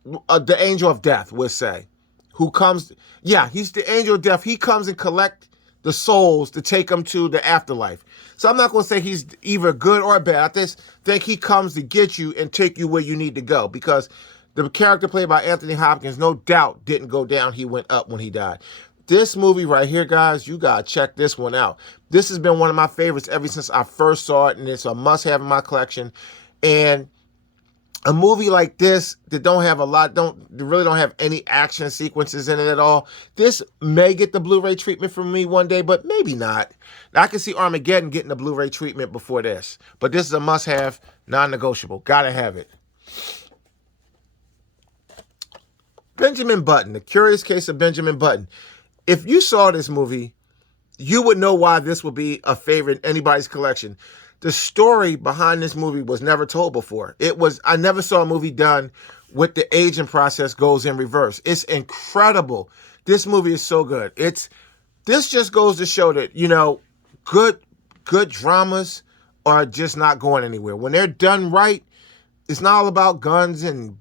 the angel of death, we'll say. Who comes... Yeah, he's the angel of death. He comes and collects the souls to take them to the afterlife. So I'm not going to say he's either good or bad. I just think he comes to get you and take you where you need to go, because the character played by Anthony Hopkins, no doubt, didn't go down. He went up when he died. This movie right here, guys, you got to check this one out. This has been one of my favorites ever since I first saw it, and it's a must-have in my collection. And a movie like this that really don't have any action sequences in it at all. This may get the Blu-ray treatment from me one day, but maybe not. Now, I can see Armageddon getting the Blu-ray treatment before this, but this is a must-have, non-negotiable. Gotta have it. Benjamin Button, The Curious Case of Benjamin Button. If you saw this movie, you would know why this would be a favorite in anybody's collection. The story behind this movie was never told before. I never saw a movie done with the aging process goes in reverse. It's incredible. This movie is so good. This just goes to show that, good dramas are just not going anywhere. When they're done right, it's not all about guns and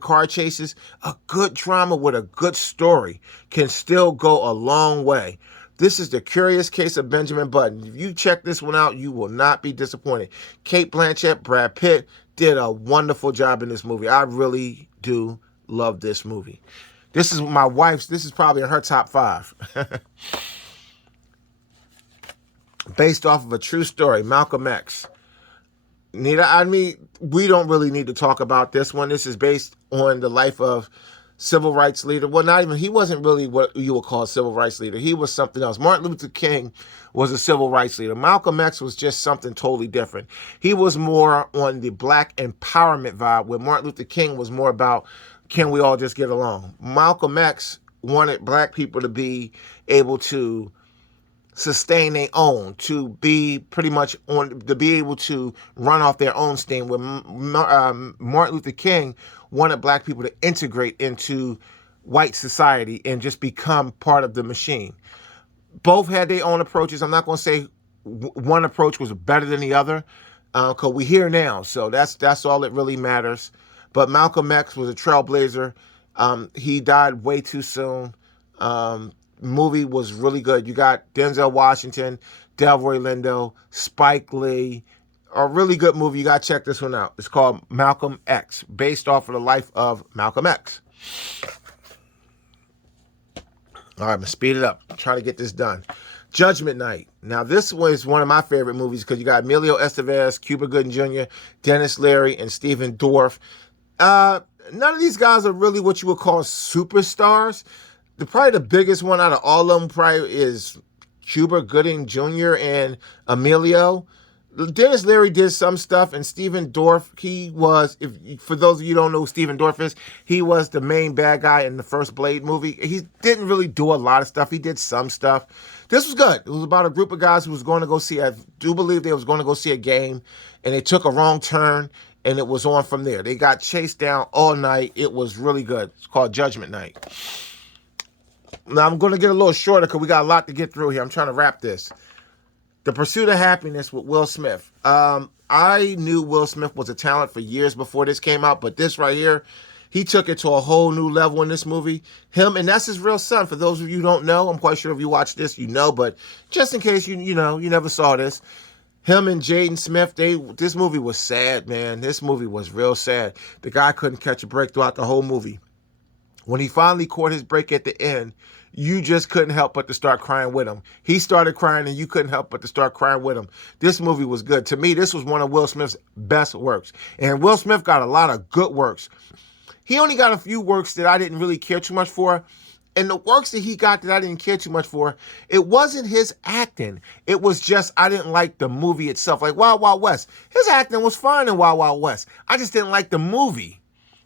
car chases. A good drama with a good story can still go a long way. This is The Curious Case of Benjamin Button. If you check this one out, you will not be disappointed. Cate Blanchett, Brad Pitt did a wonderful job in this movie. I really do love this movie. This is my wife's. This is probably in her top 5. Based off of a true story, Malcolm X. We don't really need to talk about this one. This is based on the life of civil rights leader. Well, not even, he wasn't really what you would call a civil rights leader. He was something else. Martin Luther King was a civil rights leader. Malcolm X was just something totally different. He was more on the black empowerment vibe, where Martin Luther King was more about, can we all just get along? Malcolm X wanted black people to be able to sustain their own, to be pretty much on, to be able to run off their own steam. Where Martin Luther King wanted black people to integrate into white society and just become part of the machine. Both had their own approaches. I'm not going to say one approach was better than the other, because we're here now, so that's all that really matters. But Malcolm X was a trailblazer. He died way too soon. Movie was really good. You got Denzel Washington, Delroy Lindo, Spike Lee. A really good movie. You got to check this one out. It's called Malcolm X, based off of the life of Malcolm X. All right, I'm going to speed it up. I'm trying to get this done. Judgment Night. Now, this was one of my favorite movies because you got Emilio Estevez, Cuba Gooding Jr., Dennis Leary, and Stephen Dorff. None of these guys are really what you would call superstars. Probably the biggest one out of all of them probably is Cuba Gooding Jr. and Emilio. Dennis Leary did some stuff, and Stephen Dorff, he was, for those of you who don't know who Stephen Dorff is, he was the main bad guy in the first Blade movie. He didn't really do a lot of stuff. He did some stuff. This was good. It was about a group of guys who was going to go see, I do believe they was going to go see a game, and they took a wrong turn, and it was on from there. They got chased down all night. It was really good. It's called Judgment Night. Now, I'm going to get a little shorter because we got a lot to get through here. I'm trying to wrap this. The Pursuit of Happiness with Will Smith. I knew Will Smith was a talent for years before this came out, but this right here, he took it to a whole new level in this movie. Him, and that's his real son. For those of you who don't know, I'm quite sure if you watch this, you know, but just in case you never saw this, him and Jaden Smith, this movie was sad, man. This movie was real sad. The guy couldn't catch a break throughout the whole movie. When he finally caught his break at the end, you just couldn't help but to start crying with him. He started crying and you couldn't help but to start crying with him. This movie was good. To me, this was one of Will Smith's best works. And Will Smith got a lot of good works. He only got a few works that I didn't really care too much for. And the works that he got that I didn't care too much for, it wasn't his acting. It was just, I didn't like the movie itself. Like Wild Wild West. His acting was fine in Wild Wild West. I just didn't like the movie.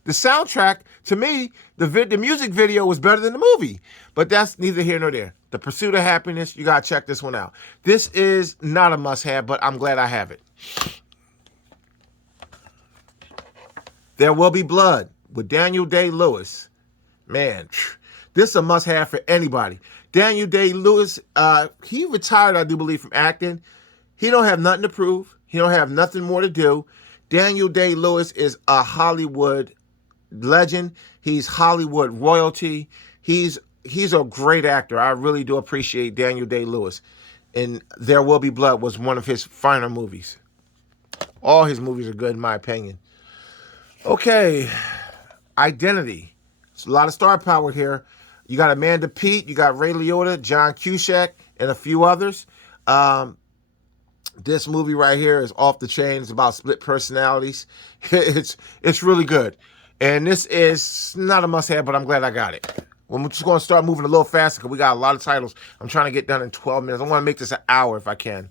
The soundtrack, to me, the music video was better than the movie. But that's neither here nor there. The Pursuit of Happiness, you got to check this one out. This is not a must-have, but I'm glad I have it. There Will Be Blood with Daniel Day-Lewis. Man, this is a must-have for anybody. Daniel Day-Lewis, he retired, I do believe, from acting. He don't have nothing to prove. He don't have nothing more to do. Daniel Day-Lewis is a Hollywood legend. He's Hollywood royalty. He's a great actor. I really do appreciate Daniel Day-Lewis. And There Will Be Blood was one of his finer movies. All his movies are good in my opinion. Okay, Identity. It's a lot of star power here. You got Amanda Peet, you got Ray Liotta, John Cusack, and a few others. This movie right here is off the chain. It's about split personalities. It's really good. And this is not a must-have, but I'm glad I got it. Well, I'm just going to start moving a little faster because we got a lot of titles. I'm trying to get done in 12 minutes. I want to make this an hour if I can.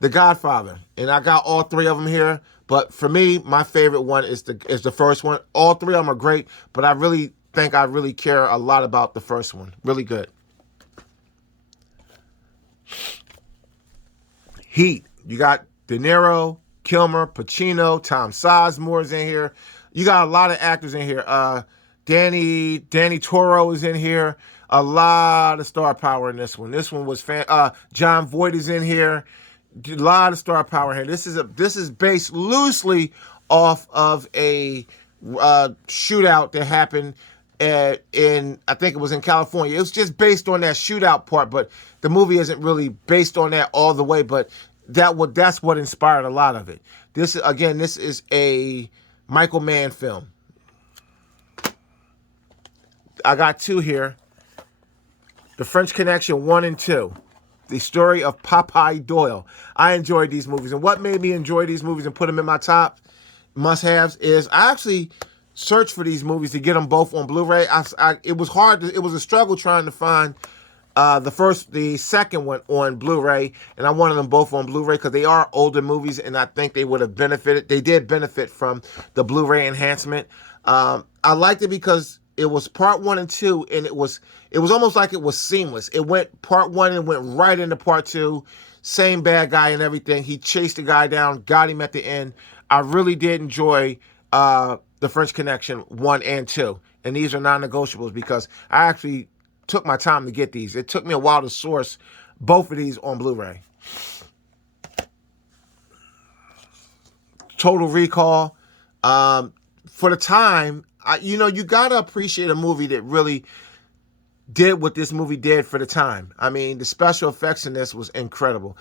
The Godfather. And I got all three of them here. But for me, my favorite one is the first one. All three of them are great, but I really think I really care a lot about the first one. Really good. Heat. You got De Niro, Kilmer, Pacino, Tom Sizemore's in here. You got a lot of actors in here. Danny Toro is in here. A lot of star power in this one. This one was John Voight is in here. A lot of star power here. This is based loosely off of a shootout that happened in I think it was in California. It was just based on that shootout part, but the movie isn't really based on that all the way. But that's what inspired a lot of it. This is a Michael Mann film. I got two here. The French Connection 1 and 2. The story of Popeye Doyle. I enjoyed these movies. And what made me enjoy these movies and put them in my top must-haves is I actually search for these movies to get them both on Blu-ray. It was hard. It was a struggle trying to find the second one on Blu-ray, and I wanted them both on Blu-ray because they are older movies, and I think they would have benefited. They did benefit from the Blu-ray enhancement. I liked it because it was part 1 and 2, and it was almost like it was seamless. It went part 1 and went right into part 2. Same bad guy and everything. He chased the guy down, got him at the end. I really did enjoy The French Connection 1 and 2, and these are non-negotiables because I actually took my time to get these. It took me a while to source both of these on Blu-ray. Total Recall. For the time, you gotta appreciate a movie that really did what this movie did for the time. I mean, the special effects in this was incredible.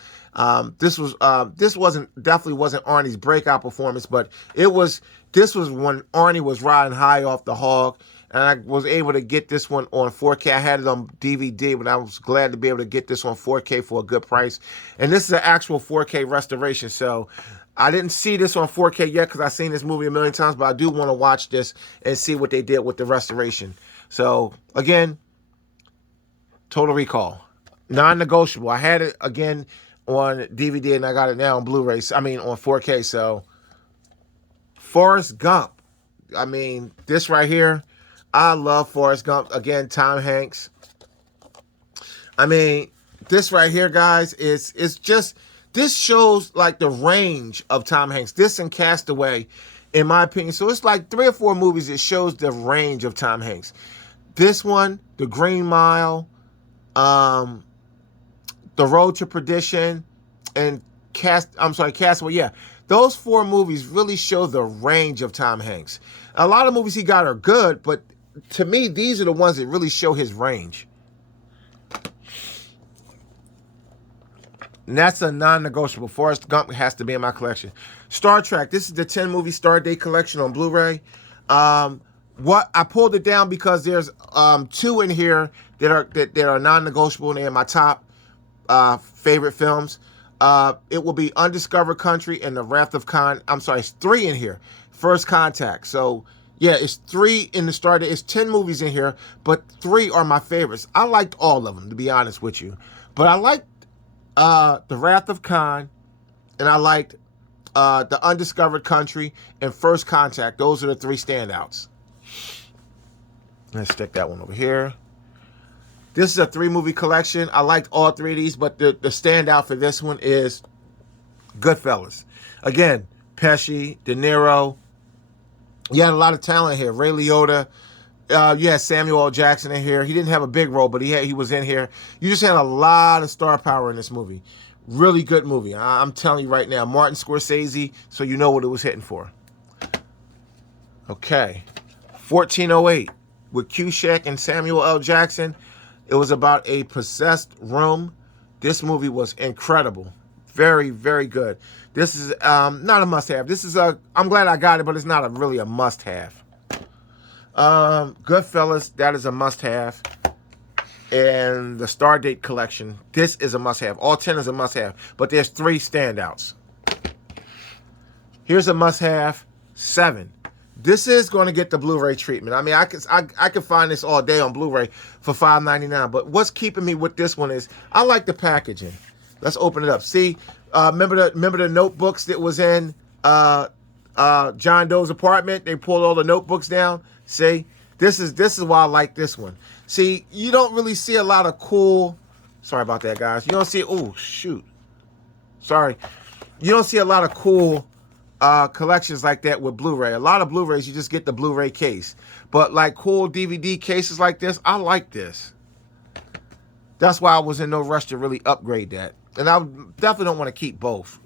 This definitely wasn't Arnie's breakout performance, but this was when Arnie was riding high off the hog, and I was able to get this one on 4K. I had it on DVD, but I was glad to be able to get this on 4K for a good price. And this is an actual 4K restoration, so I didn't see this on 4K yet because I've seen this movie a million times, but I do want to watch this and see what they did with the restoration. So, again, Total Recall. Non-negotiable. I had it, again, on DVD, and I got it now on Blu-ray. On 4K, so Forrest Gump. I mean, this right here, I love Forrest Gump. Again, Tom Hanks. I mean, this right here, guys, it's just, this shows like the range of Tom Hanks. This and Castaway, in my opinion. So it's like 3 or 4 movies that shows the range of Tom Hanks. This one, The Green Mile, The Road to Perdition, and Castaway. Yeah, those 4 movies really show the range of Tom Hanks. A lot of movies he got are good, but to me, these are the ones that really show his range. And that's a non-negotiable. Forrest Gump has to be in my collection. Star Trek. This is the 10 movie Star Date collection on Blu-ray. I pulled it down because there's 2 in here that are non-negotiable, and they're my top favorite films. It will be Undiscovered Country and The Wrath of Khan. It's 3 in here. First Contact. So yeah, it's 3 in the Star Date. It's 10 movies in here, but 3 are my favorites. I liked all of them, to be honest with you, but I liked The Wrath of Khan, and I liked The Undiscovered Country and First Contact. Those are the 3 standouts. Let's stick that one over here. This is a 3 movie collection. I liked all 3 of these, but the standout for this one is Goodfellas. Again, Pesci, De Niro. You had a lot of talent here. Ray Liotta. You had Samuel L. Jackson in here. He didn't have a big role, but he was in here. You just had a lot of star power in this movie. Really good movie. I'm telling you right now. Martin Scorsese, so you know what it was hitting for. Okay. 1408 with Cusack and Samuel L. Jackson. It was about a possessed room. This movie was incredible. Very, very good. This is not a must-have. I'm glad I got it, but it's not really a must-have. Goodfellas, that is a must-have. And the Star Date collection, this is a must-have. All 10 is a must-have, but there's 3 standouts. Here's a must-have, 7. This is going to get the Blu-ray treatment. I mean, I could find this all day on Blu-ray for $5.99, but what's keeping me with this one is I like the packaging. Let's open it up. See, remember the notebooks that was in John Doe's apartment? They pulled all the notebooks down. See, this is why I like this one. See, you don't really see a lot of cool. Sorry about that, guys. You don't see. Oh shoot. Sorry. You don't see a lot of cool collections like that with Blu-ray. A lot of Blu-rays, you just get the Blu-ray case. But like cool DVD cases like this, I like this. That's why I was in no rush to really upgrade that. And I definitely don't want to keep both.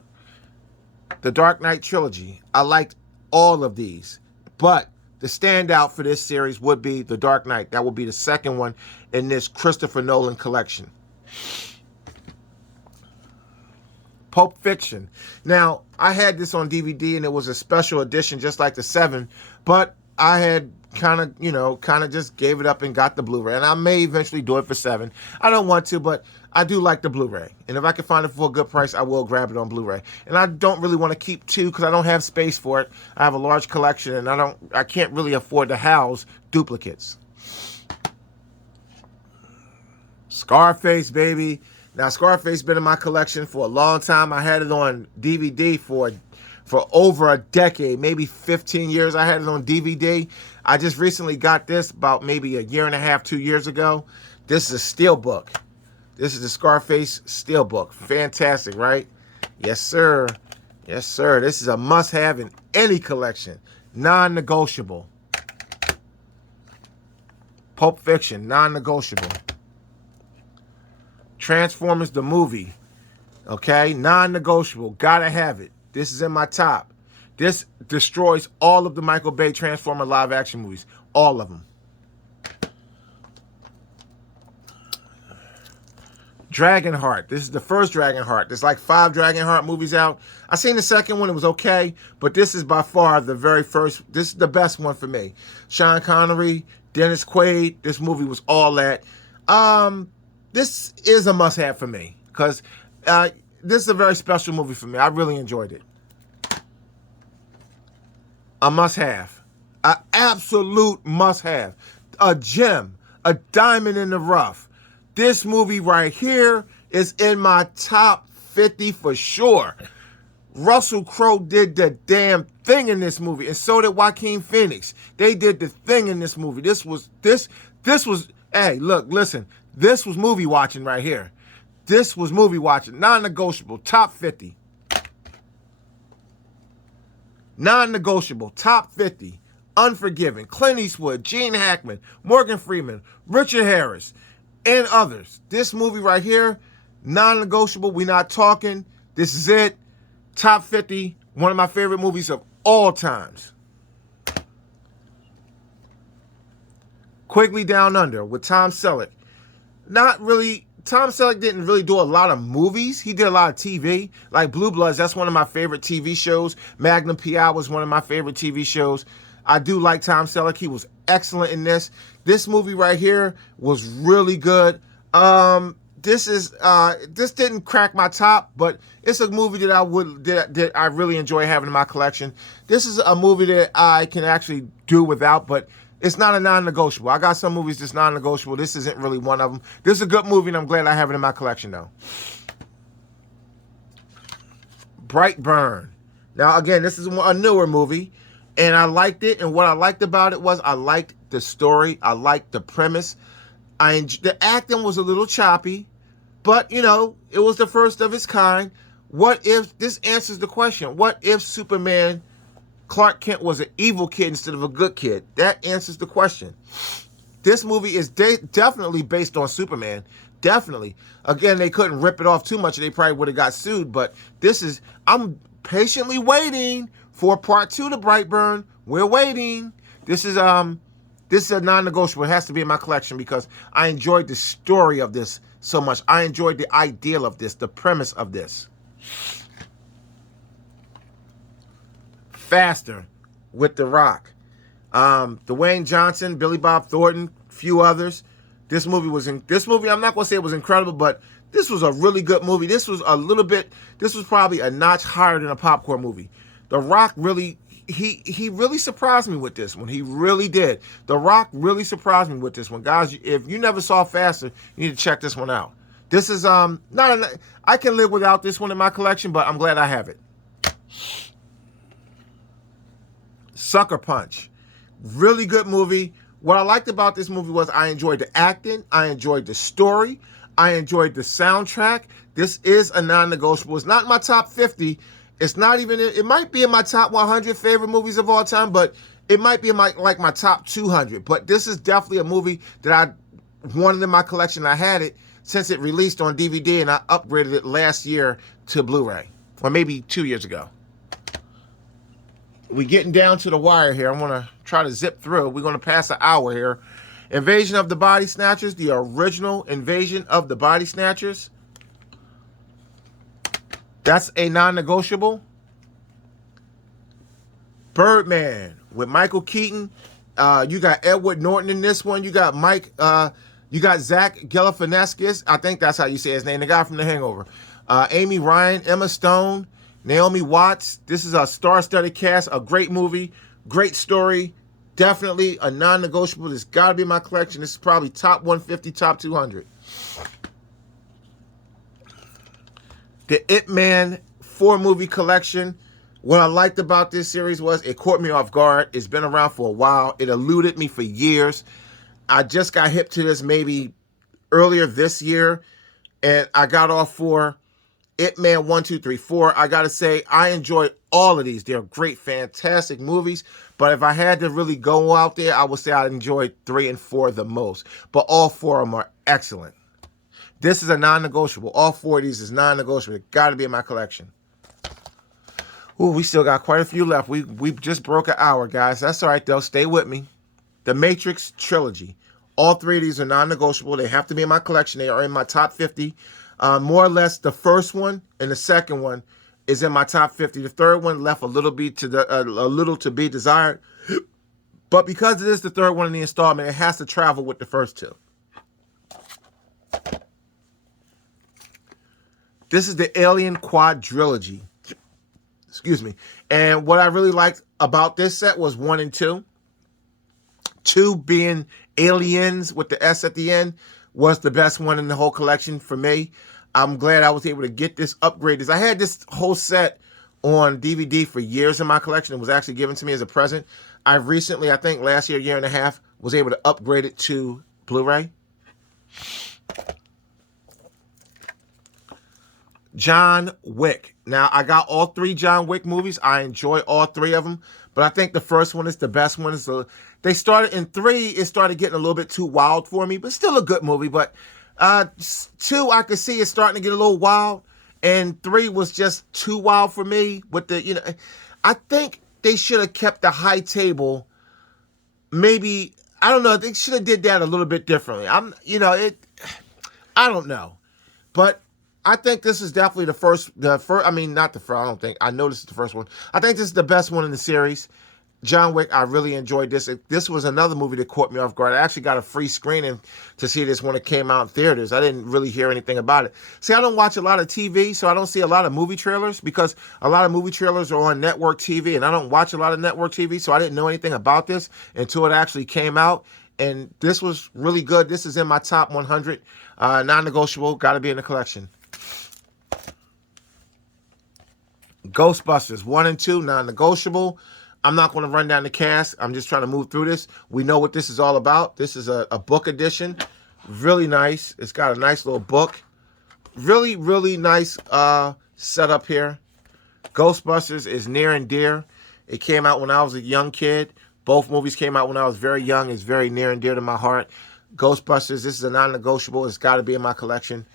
The Dark Knight trilogy. I liked all of these. But the standout for this series would be The Dark Knight. That would be the second one in this Christopher Nolan collection. Pulp Fiction. Now, I had this on DVD, and it was a special edition just like the 7. But I had kind of just gave it up and got the Blu-ray. And I may eventually do it for 7. I don't want to, but I do like the Blu-ray. And if I can find it for a good price, I will grab it on Blu-ray. And I don't really want to keep 2 because I don't have space for it. I have a large collection, and I can't really afford to house duplicates. Scarface, baby. Now, Scarface been in my collection for a long time. I had it on DVD for over a decade, maybe 15 years. I had it on DVD. I just recently got this about maybe a year and a half, 2 years ago. This is a steelbook. This is the Scarface steelbook. Fantastic, right? Yes, sir. Yes, sir. This is a must-have in any collection. Non-negotiable. Pulp Fiction, non-negotiable. Transformers the movie, okay? Non-negotiable, gotta have it. This is in my top. This destroys all of the Michael Bay Transformer live action movies. All of them. Dragonheart. This is the first Dragonheart. There's like 5 Dragonheart movies out. I seen the second one, it was okay, but this is by far the very first. This is the best one for me. Sean Connery, Dennis Quaid. This movie was all that. This is a must-have for me because this is a very special movie for me. I really enjoyed it. A must-have. An absolute must-have. A gem. A diamond in the rough. This movie right here is in my top 50 for sure. Russell Crowe did the damn thing in this movie, and so did Joaquin Phoenix. They did the thing in this movie. This was, hey, look, listen. This was movie watching right here. This was movie watching. Non-negotiable. Top 50. Non-negotiable. Top 50. Unforgiven. Clint Eastwood. Gene Hackman. Morgan Freeman. Richard Harris. And others. This movie right here. Non-negotiable. We're not talking. This is it. Top 50. One of my favorite movies of all times. Quigley Down Under with Tom Selleck. Not really. Tom Selleck didn't really do a lot of movies. He did a lot of TV. Like Blue Bloods, that's one of my favorite TV shows. Magnum P.I. was one of my favorite TV shows. I do like Tom Selleck. He was excellent in this. This movie right here was really good. This didn't crack my top, but it's a movie that I really enjoy having in my collection. This is a movie that I can actually do without, but it's not a non-negotiable. I got some movies that's non-negotiable. This isn't really one of them. This is a good movie, and I'm glad I have it in my collection, though. Brightburn. Now, again, this is a newer movie, and I liked it, and what I liked about it was I liked the story. I liked the premise. The acting was a little choppy, but, it was the first of its kind. What if, this answers the question, what if Superman, Clark Kent, was an evil kid instead of a good kid? That answers the question. This movie is definitely based on Superman. Definitely. Again, they couldn't rip it off too much. They probably would have got sued. But I'm patiently waiting for part 2 to Brightburn. We're waiting. This is a non-negotiable. It has to be in my collection because I enjoyed the story of this so much. I enjoyed the ideal of this, the premise of this. Faster with The Rock. Dwayne Johnson, Billy Bob Thornton, few others. This movie, I'm not going to say it was incredible, but this was a really good movie. This was probably a notch higher than a popcorn movie. The Rock really, he really surprised me with this one. He really did. The Rock really surprised me with this one. Guys, if you never saw Faster, you need to check this one out. This is, I can live without this one in my collection, but I'm glad I have it. Sucker Punch. Really good movie. What I liked about this movie was I enjoyed the acting. I enjoyed the story. I enjoyed the soundtrack. This is a non-negotiable. It's not in my top 50. It's not even, it might be in my top 100 favorite movies of all time, but it might be in my top 200. But this is definitely a movie that I wanted in my collection. I had it since it released on DVD, and I upgraded it last year to Blu-ray, or maybe 2 years ago. We're getting down to the wire here. I'm going to try to zip through. We're going to pass an hour here. Invasion of the Body Snatchers, the original Invasion of the Body Snatchers. That's a non-negotiable. Birdman with Michael Keaton You got Edward Norton in this one. You got you got Zach Galifianakis. I think that's how you say his name. The guy from The Hangover. Amy Ryan, Emma Stone, Naomi Watts. This is a star-studded cast. A great movie, great story. Definitely a non-negotiable. This got to be in my collection. This is probably top 150, top 200. The Ip Man 4-movie collection. What I liked about this series was it caught me off guard. It's been around for a while. It eluded me for years. I just got hip to this maybe earlier this year, and I got off for Ip Man 1, 2, 3, 4. I got to say, I enjoyed all of these. They're great, fantastic movies. But if I had to really go out there, I would say I enjoyed 3 and 4 the most. But all 4 of them are excellent. This is a non-negotiable. All 4 of these is non-negotiable. Got to be in my collection. Ooh, we still got quite a few left. We just broke an hour, guys. That's all right, though. Stay with me. The Matrix trilogy. All 3 of these are non-negotiable. They have to be in my collection. They are in my top 50. More or less, the first one and the second one is in my top 50. The third one left a little to be desired. But because it is the third one in the installment, it has to travel with the first 2. This is the Alien Quadrilogy. Excuse me. And what I really liked about this set was 1 and 2. 2 being Aliens with the S at the end was the best one in the whole collection for me. I'm glad I was able to get this upgraded. I had this whole set on DVD for years in my collection. It was actually given to me as a present. I recently, I think last year and a half, was able to upgrade it to Blu-ray. John Wick. Now, I got all 3 John Wick movies. I enjoy all 3 of them. But I think the first one is the best one. They started in 3, it started getting a little bit too wild for me, but still a good movie. But 2, I could see it starting to get a little wild. And 3 was just too wild for me. With the, I think they should have kept the high table. Maybe, I don't know, they should have did that a little bit differently. I don't know. But I think this is definitely the first, I mean, not the first, I don't think. I know this is the first one. I think this is the best one in the series. John Wick, I really enjoyed this. This was another movie that caught me off guard. I actually got a free screening to see this when it came out in theaters. I didn't really hear anything about it. See, I don't watch a lot of TV, so I don't see a lot of movie trailers because a lot of movie trailers are on network TV, and I don't watch a lot of network TV, so I didn't know anything about this until it actually came out. And this was really good. This is in my top 100. Non-negotiable. Got to be in the collection. Ghostbusters 1 and 2, non-negotiable. I'm not going to run down the cast. I'm just trying to move through this. We know what this is all about. This is a book edition. Really nice. It's got a nice little book. Really, really nice setup here. Ghostbusters is near and dear. It came out when I was a young kid. Both movies came out when I was very young. It's very near and dear to my heart. Ghostbusters, this is a non-negotiable. It's got to be in my collection.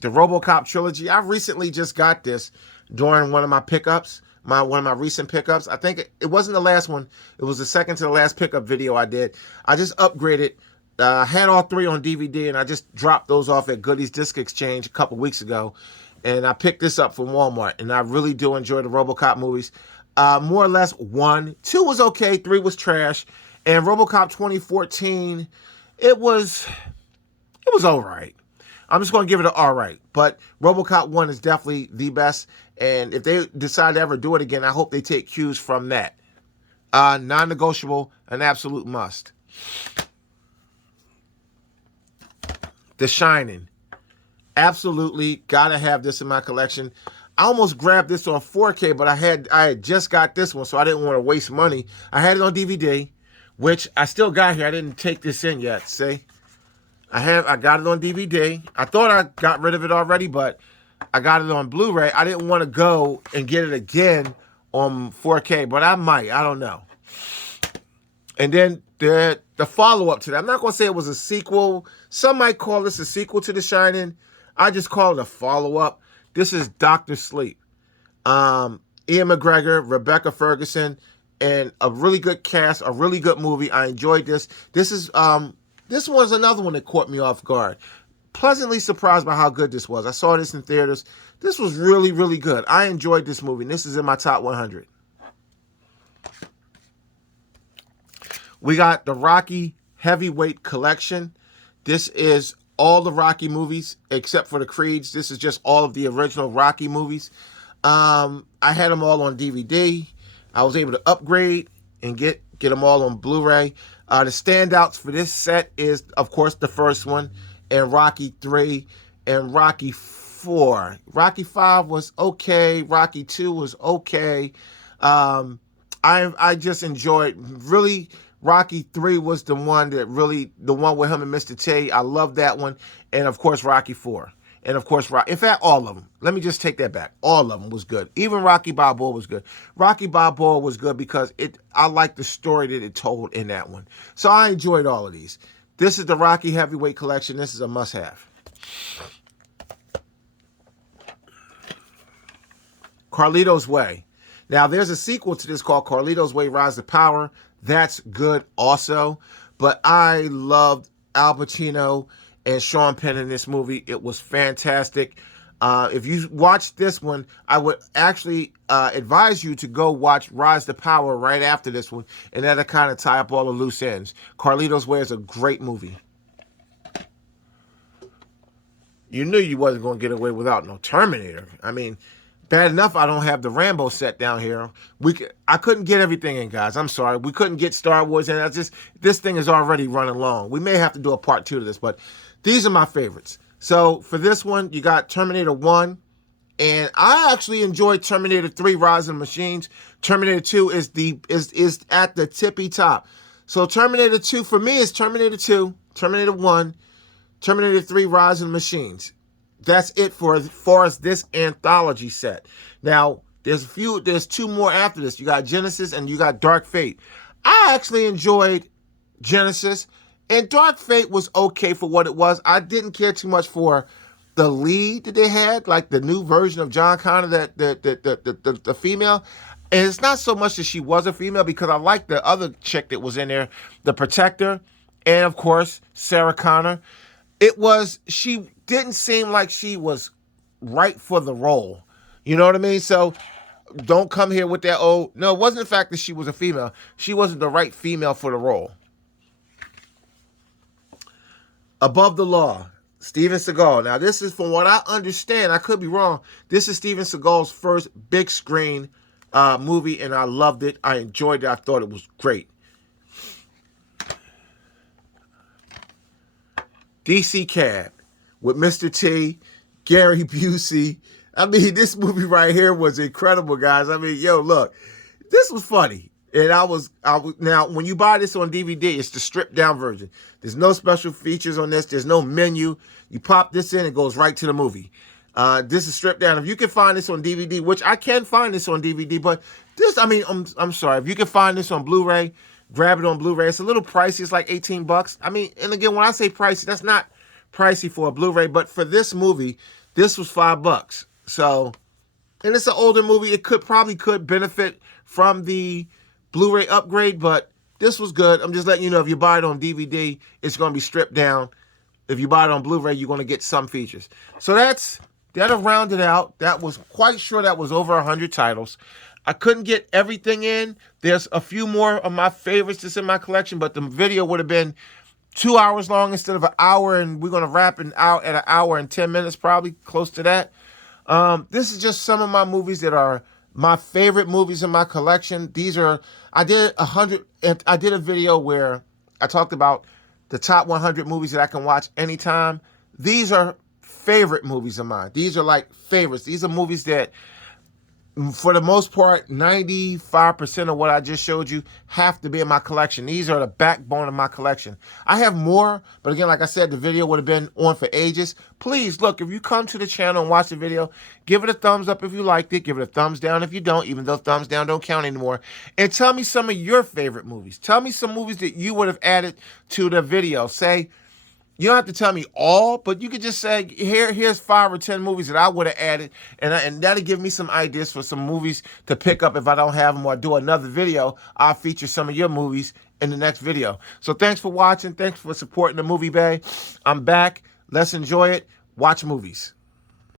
The RoboCop trilogy. I recently just got this during one of my pickups, one of my recent pickups. I think it wasn't the last one. It was the second to the last pickup video I did. I just upgraded. I had all 3 on DVD, and I just dropped those off at Goodies Disc Exchange a couple weeks ago. And I picked this up from Walmart, and I really do enjoy the RoboCop movies. More or less 1. 2 was okay. 3 was trash. And RoboCop 2014, it was all right. I'm just going to give it an all right. But RoboCop 1 is definitely the best. And if they decide to ever do it again, I hope they take cues from that. Non-negotiable, an absolute must. The Shining. Absolutely got to have this in my collection. I almost grabbed this on 4K, but I had just got this one, so I didn't want to waste money. I had it on DVD, which I still got here. I didn't take this in yet, see? I got it on DVD. I thought I got rid of it already, but I got it on Blu-ray. I didn't want to go and get it again on 4K, but I might. I don't know. And then the follow-up to that. I'm not going to say it was a sequel. Some might call this a sequel to The Shining. I just call it a follow-up. This is Dr. Sleep. Ian McGregor, Rebecca Ferguson, and a really good cast, a really good movie. I enjoyed this. This was another one that caught me off guard. Pleasantly surprised by how good this was. I saw this in theaters. This was really, really good. I enjoyed this movie. And this is in my top 100. We got the Rocky Heavyweight Collection. This is all the Rocky movies except for the Creeds. This is just all of the original Rocky movies. I had them all on DVD. I was able to upgrade and get them all on Blu-ray. The standouts for this set is, of course, the first one, and Rocky 3, and Rocky 4. Rocky 5 was okay. Rocky 2 was okay. I just enjoyed, really, Rocky 3 was the one with him and Mr. T. I love that one. And, of course, Rocky 4. And, of course, in fact, all of them. Let me just take that back. All of them was good. Even Rocky Balboa was good. Rocky Balboa was good because I liked the story that it told in that one. So I enjoyed all of these. This is the Rocky Heavyweight Collection. This is a must-have. Carlito's Way. Now, there's a sequel to this called Carlito's Way, Rise to Power. That's good also. But I loved Al Pacino and Sean Penn in this movie. It was fantastic. If you watch this one, I would actually advise you to go watch Rise to Power right after this one, and that'll kind of tie up all the loose ends. Carlito's Way is a great movie. You knew you wasn't going to get away without no Terminator. I mean, bad enough I don't have the Rambo set down here. I couldn't get everything in, guys. I'm sorry. We couldn't get Star Wars in. This thing is already running long. We may have to do a part 2 to this, but these are my favorites. So for this one, you got Terminator 1, and I actually enjoyed Terminator 3, Rise of the Machines. Terminator 2 is at the tippy top. So Terminator 2 for me is Terminator 2, Terminator 1, Terminator 3, Rise of the Machines. That's it for as far as this anthology set. Now, there's 2 more after this. You got Genesis and you got Dark Fate. I actually enjoyed Genesis, and Dark Fate was okay for what it was. I didn't care too much for the lead that they had, like the new version of John Connor, the female. And it's not so much that she was a female, because I like the other chick that was in there, the Protector, and of course, Sarah Connor. She didn't seem like she was right for the role. You know what I mean? So don't come here with that, no, it wasn't the fact that she was a female. She wasn't the right female for the role. Above the Law, Steven Seagal. Now, this is, from what I understand, I could be wrong, this is Steven Seagal's first big screen movie, and I loved it. I enjoyed it. I thought it was great. DC Cab with Mr. T, Gary Busey. I mean, this movie right here was incredible, guys. I mean, look, this was funny. And now, when you buy this on DVD, it's the stripped down version. There's no special features on this. There's no menu. You pop this in, it goes right to the movie. This is stripped down. If you can find this on DVD, which I can find this on DVD, but I'm sorry. If you can find this on Blu-ray, grab it on Blu-ray. It's a little pricey. It's like $18. I mean, and again, when I say pricey, that's not pricey for a Blu-ray, but for this movie, this was $5. So, and it's an older movie. It probably could benefit from the Blu-ray upgrade, but this was good. I'm just letting you know, if you buy it on DVD, it's going to be stripped down. If you buy it on Blu-ray, you're going to get some features. So that'll round it out. That was quite sure that was over 100 titles. I couldn't get everything in. There's a few more of my favorites that's in my collection, but the video would have been 2 hours long instead of an hour, and we're going to wrap it out at an hour and 10 minutes, probably close to that. This is just some of my movies that are my favorite movies in my collection. I did a video where I talked about the top 100 movies that I can watch anytime. These are favorite movies of mine. These are like favorites. These are movies that, for the most part, 95% of what I just showed you have to be in my collection. These are the backbone of my collection. I have more, but again, like I said, the video would have been on for ages. Please, look, if you come to the channel and watch the video, give it a thumbs up if you liked it. Give it a thumbs down if you don't, even though thumbs down don't count anymore. And tell me some of your favorite movies. Tell me some movies that you would have added to the video. You don't have to tell me all, but you could just say, here's 5 or 10 movies that I would have added, and that'll give me some ideas for some movies to pick up if I don't have them, or do another video. I'll feature some of your movies in the next video. So thanks for watching. Thanks for supporting the Movie Bay. I'm back. Let's enjoy it. Watch movies.